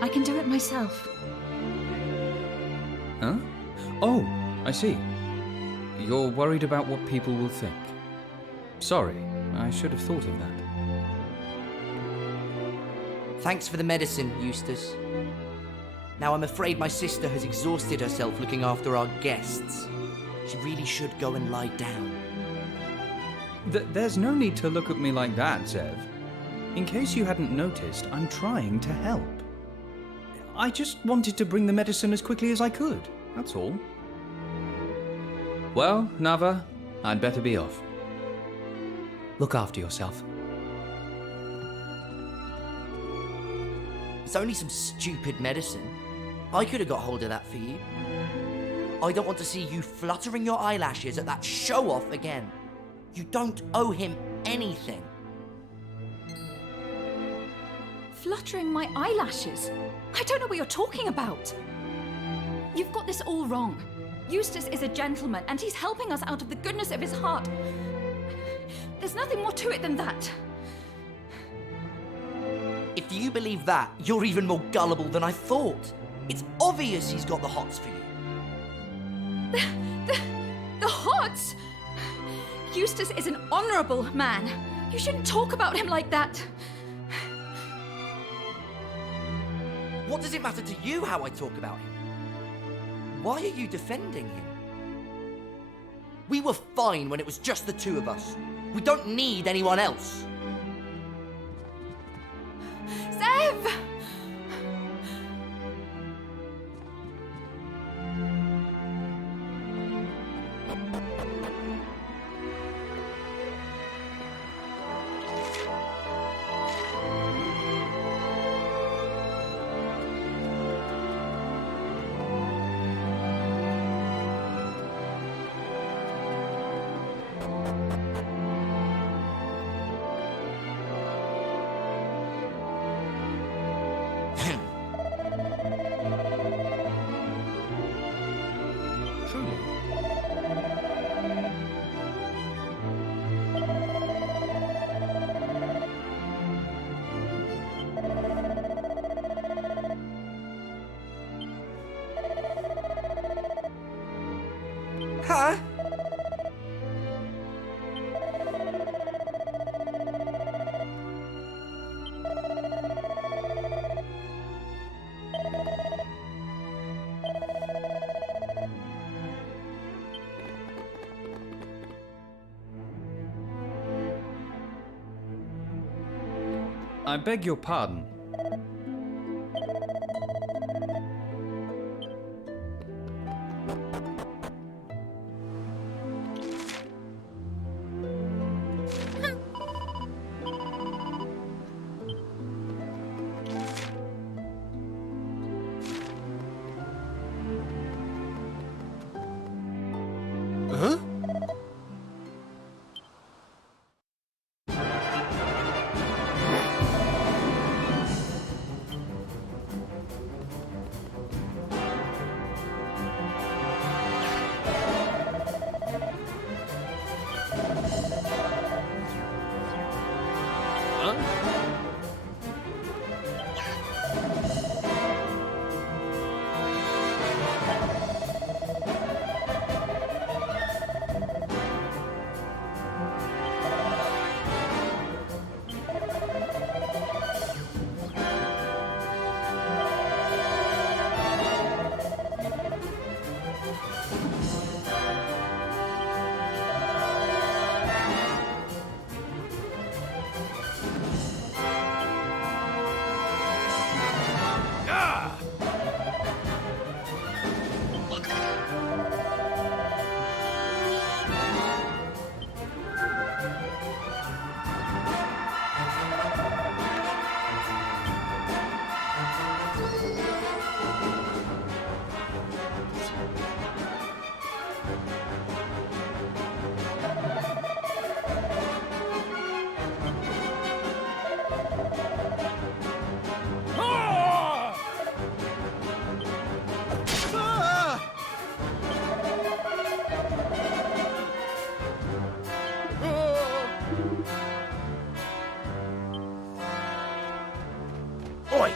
I can do it myself. Huh? Oh, I see. You're worried about what people will think. Sorry, I should have thought of that. Thanks for the medicine, Eustace. Now I'm afraid my sister has exhausted herself looking after our guests. She really should go and lie down. There's no need to look at me like that, Zev. In case you hadn't noticed, I'm trying to help. I just wanted to bring the medicine as quickly as I could, that's all. Well, Nava, I'd better be off. Look after yourself. It's only some stupid medicine. I could have got hold of that for you. I don't want to see you fluttering your eyelashes at that show-off again. You don't owe him anything. Fluttering my eyelashes? I don't know what you're talking about. You've got this all wrong. Eustace is a gentleman, and he's helping us out of the goodness of his heart. There's nothing more to it than that. If you believe that, you're even more gullible than I thought. It's obvious he's got the hots for you. The hots? Eustace is an honourable man. You shouldn't talk about him like that. What does it matter to you how I talk about him? Why are you defending him? We were fine when it was just the two of us. We don't need anyone else. Zev! Huh? I beg your pardon. Huh? Oi!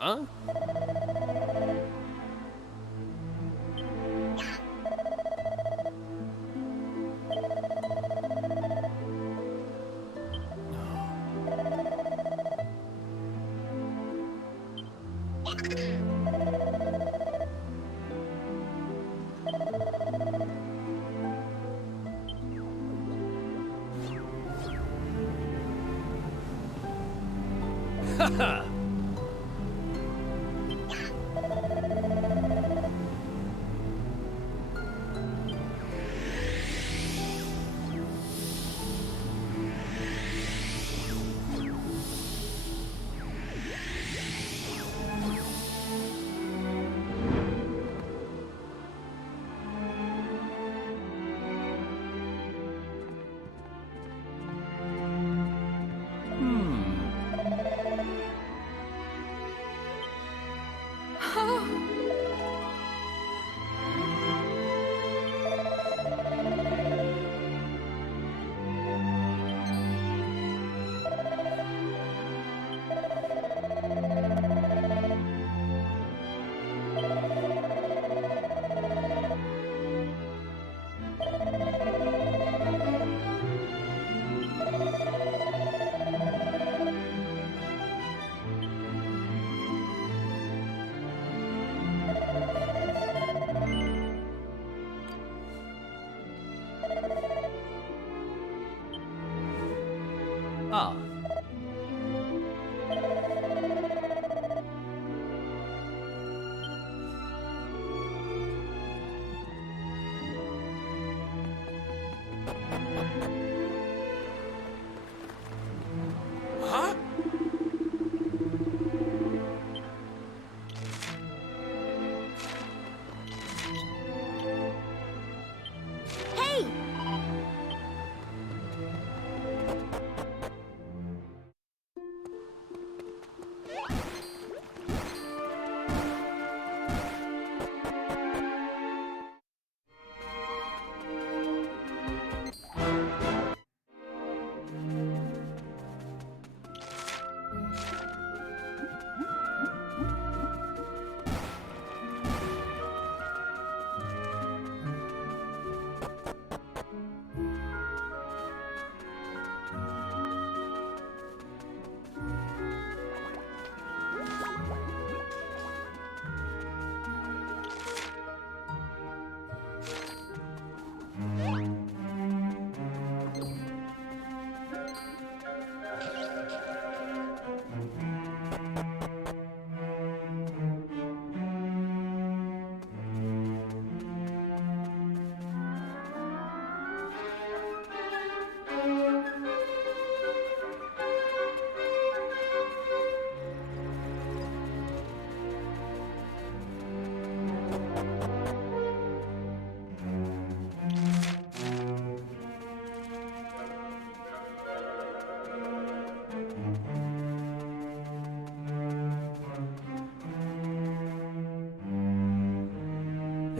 Huh? Haha!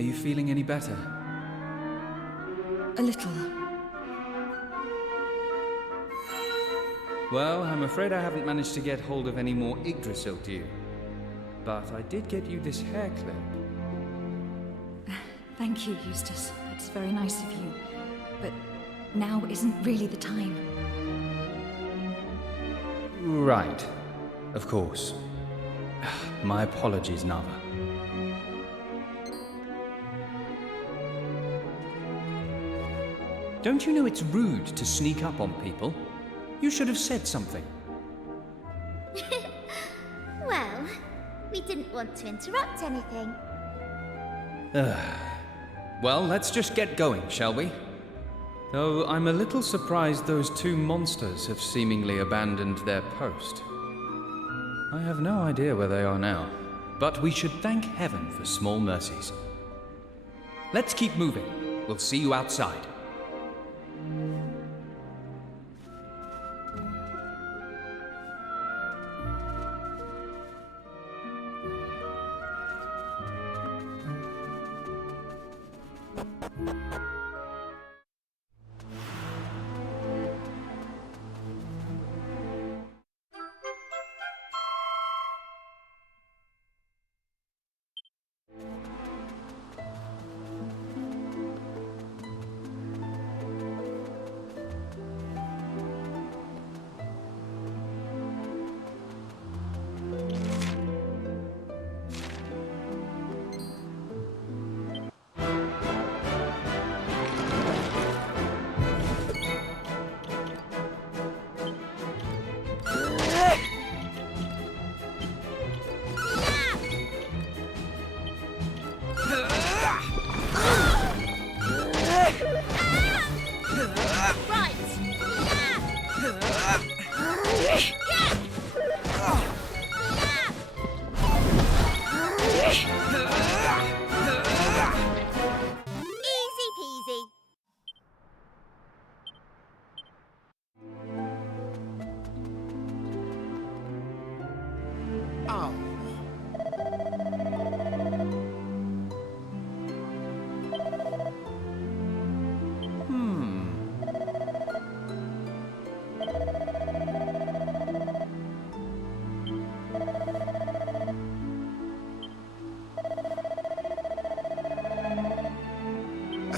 Are you feeling any better? A little. Well, I'm afraid I haven't managed to get hold of any more Yggdrasil dew. But I did get you this hair clip. Thank you, Eustace. That's very nice of you. But now isn't really the time. Right. Of course. My apologies, Nava. Don't you know it's rude to sneak up on people? You should have said something. Well, we didn't want to interrupt anything. Well, let's just get going, shall we? Though I'm a little surprised those two monsters have seemingly abandoned their post. I have no idea where they are now, but we should thank heaven for small mercies. Let's keep moving. We'll see you outside.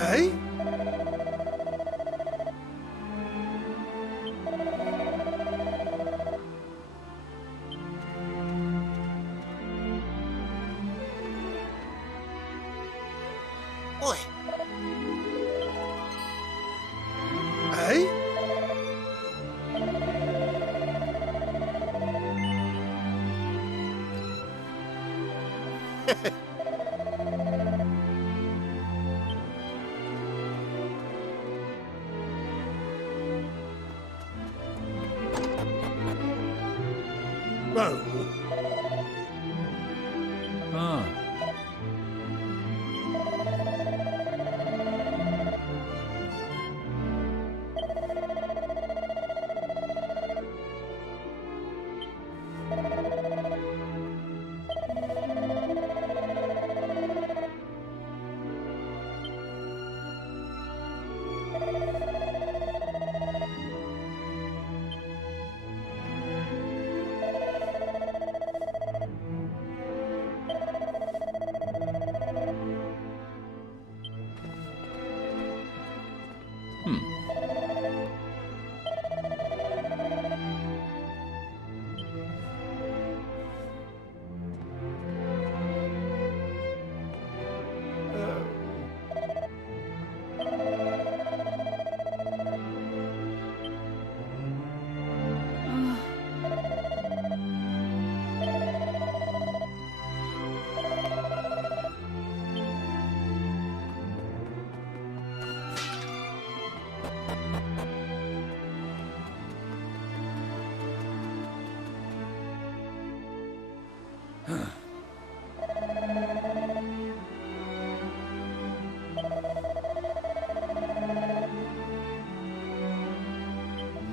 Eh? Oi. Eh? Whoa. Ah.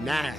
Now.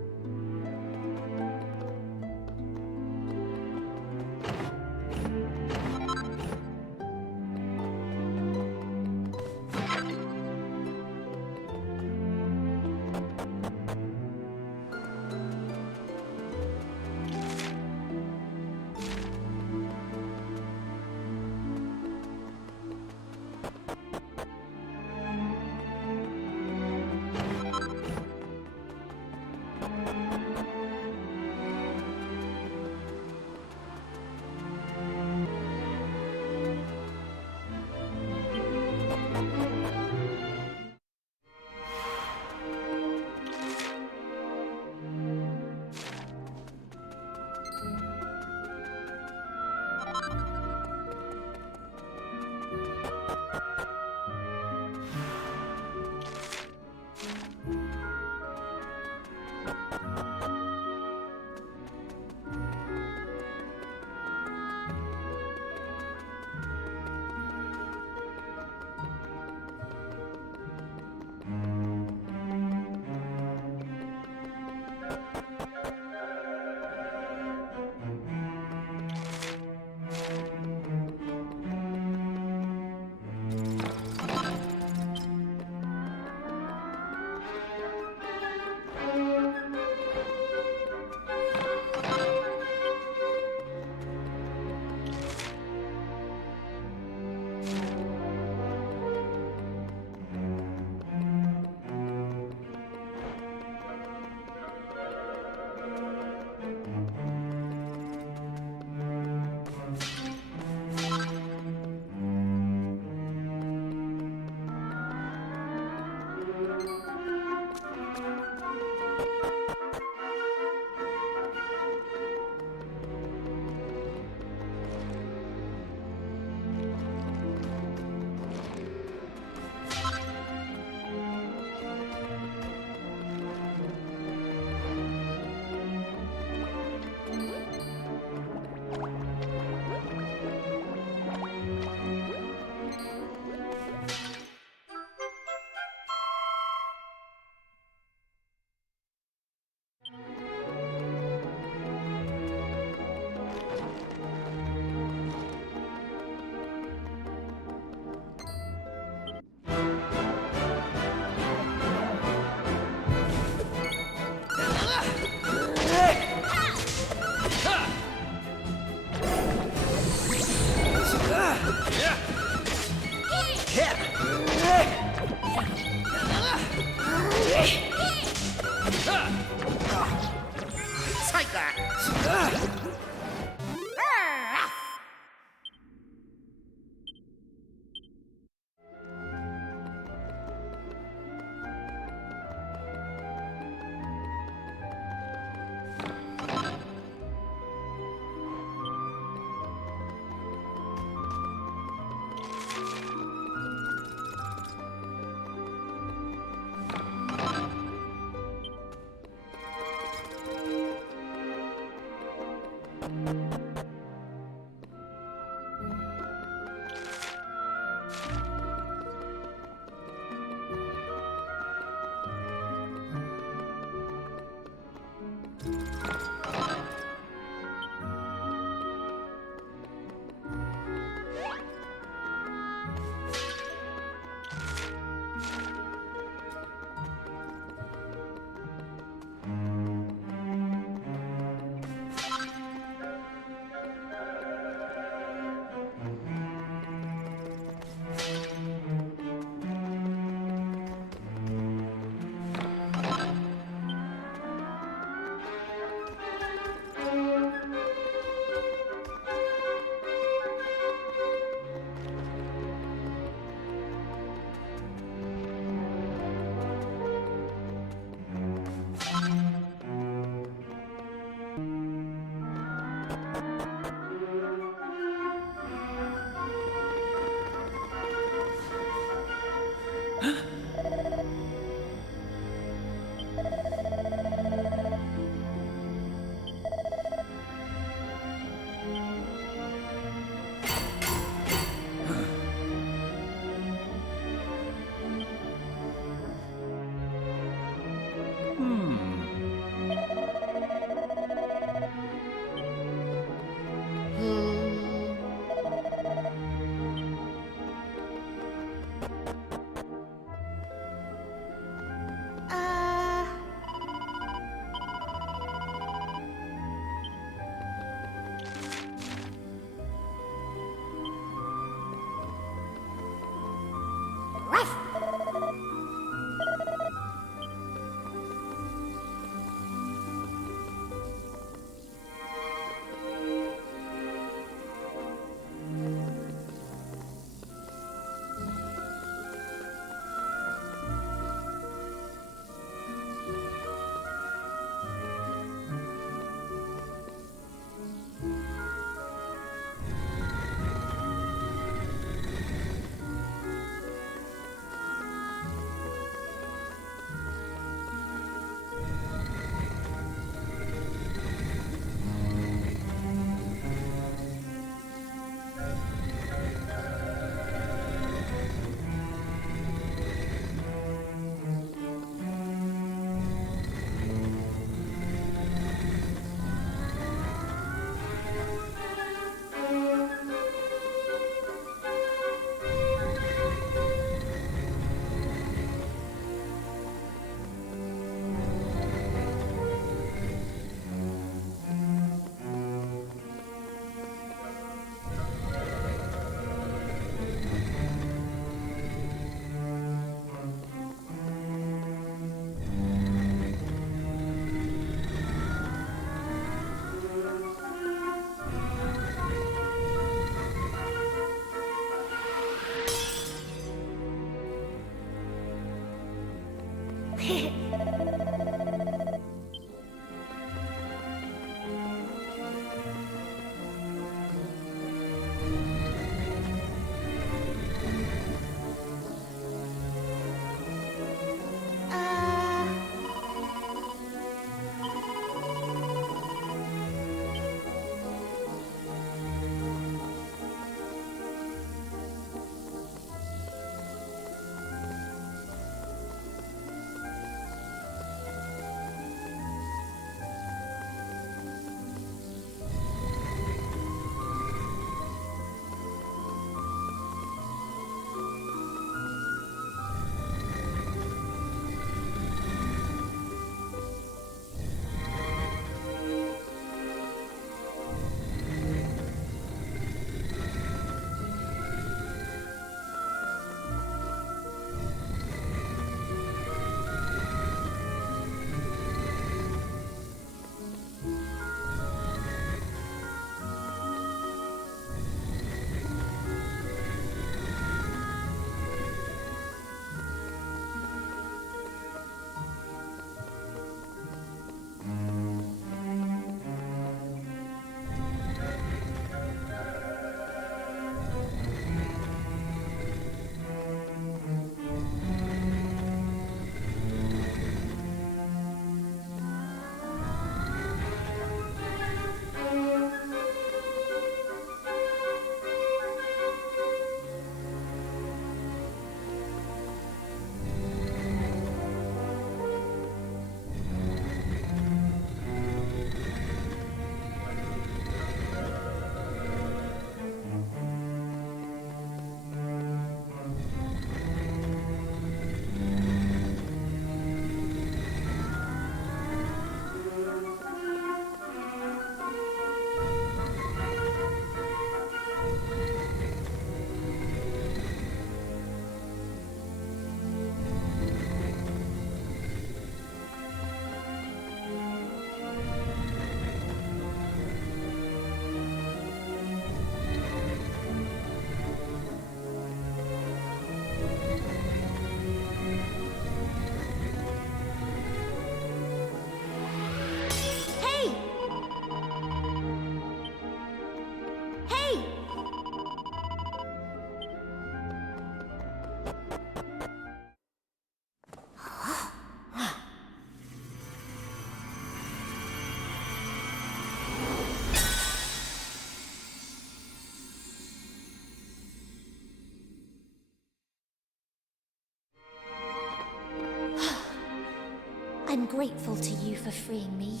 I'm grateful to you for freeing me.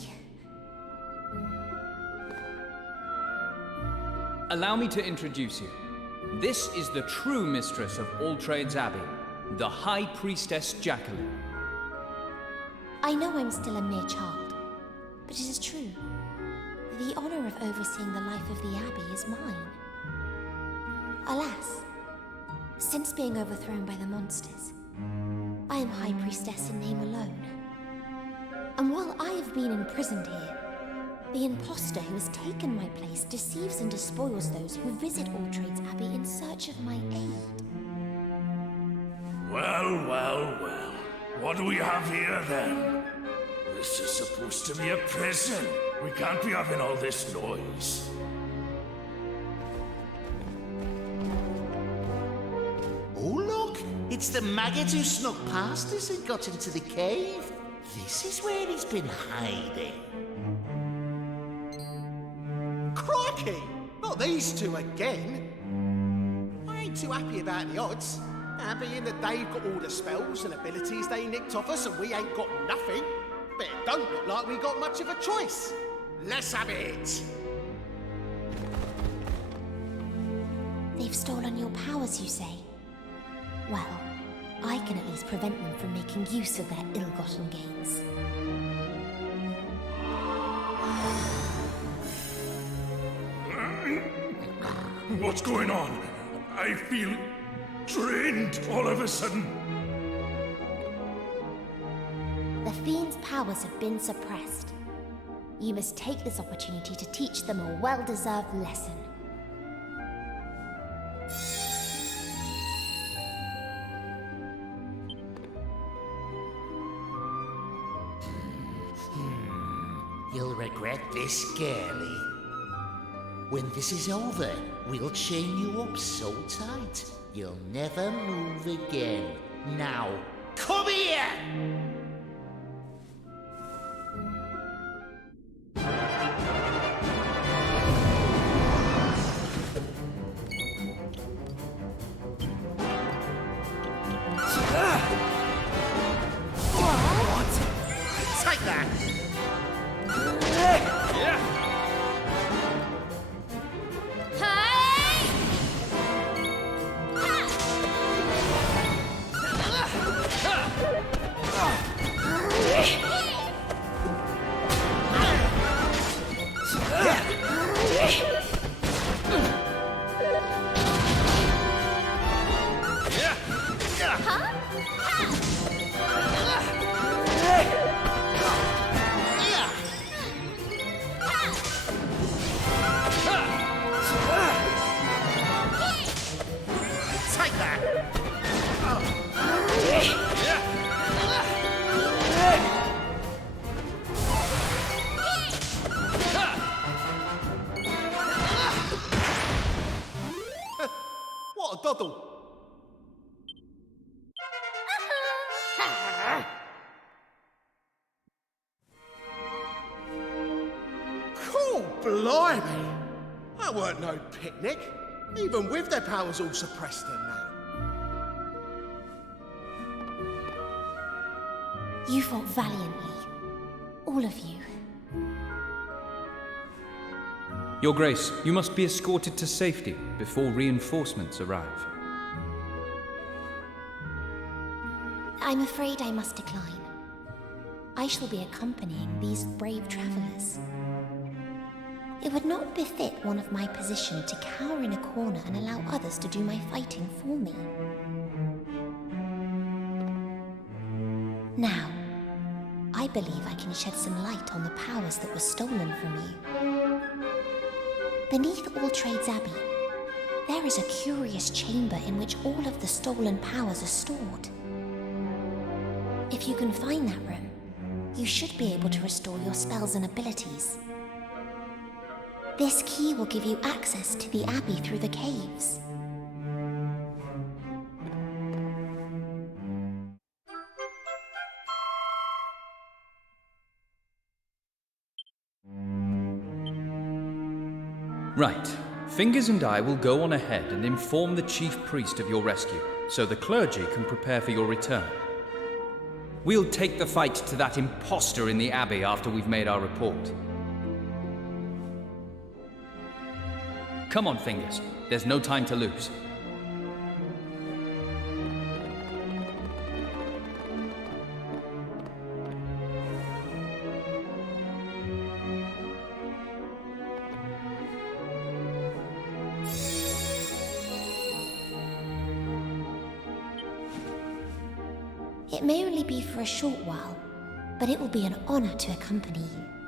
Allow me to introduce you. This is the true mistress of All Trades Abbey, the High Priestess Jacqueline. I know I'm still a mere child, but it is true. The honor of overseeing the life of the Abbey is mine. Alas, since being overthrown by the monsters, I am High Priestess in name alone. And while I have been imprisoned here, the imposter who has taken my place deceives and despoils those who visit All Trades Abbey in search of my aid. Well, well, well. What do we have here then? This is supposed to be a prison. We can't be having all this noise. Oh, look! It's the maggot who snuck past us and got into the cave. This is where he's been hiding. Crikey! Not these two again! I ain't too happy about the odds. Being that they've got all the spells and abilities they nicked off us and we ain't got nothing. But it don't look like we got much of a choice. Let's have it! They've stolen your powers, you say? Well, I can at least prevent them from making use of their ill-gotten gains. What's going on? I feel drained all of a sudden. The Fiend's powers have been suppressed. You must take this opportunity to teach them a well-deserved lesson. You'll regret this, girlie. When this is over, we'll chain you up so tight, you'll never move again. Now, come here! Take that! Take that! What a doddle! Cool, blimey! That weren't no picnic, even with their powers all suppressed and that. You fought valiantly. All of you. Your Grace, you must be escorted to safety before reinforcements arrive. I'm afraid I must decline. I shall be accompanying these brave travelers. It would not befit one of my position to cower in a corner and allow others to do my fighting for me. Now, I believe I can shed some light on the powers that were stolen from you. Beneath All Trades Abbey, there is a curious chamber in which all of the stolen powers are stored. If you can find that room, you should be able to restore your spells and abilities. This key will give you access to the Abbey through the caves. Right. Fingers and I will go on ahead and inform the chief priest of your rescue, so the clergy can prepare for your return. We'll take the fight to that imposter in the Abbey after we've made our report. Come on, Fingers. There's no time to lose. It may only be for a short while, but it will be an honor to accompany you.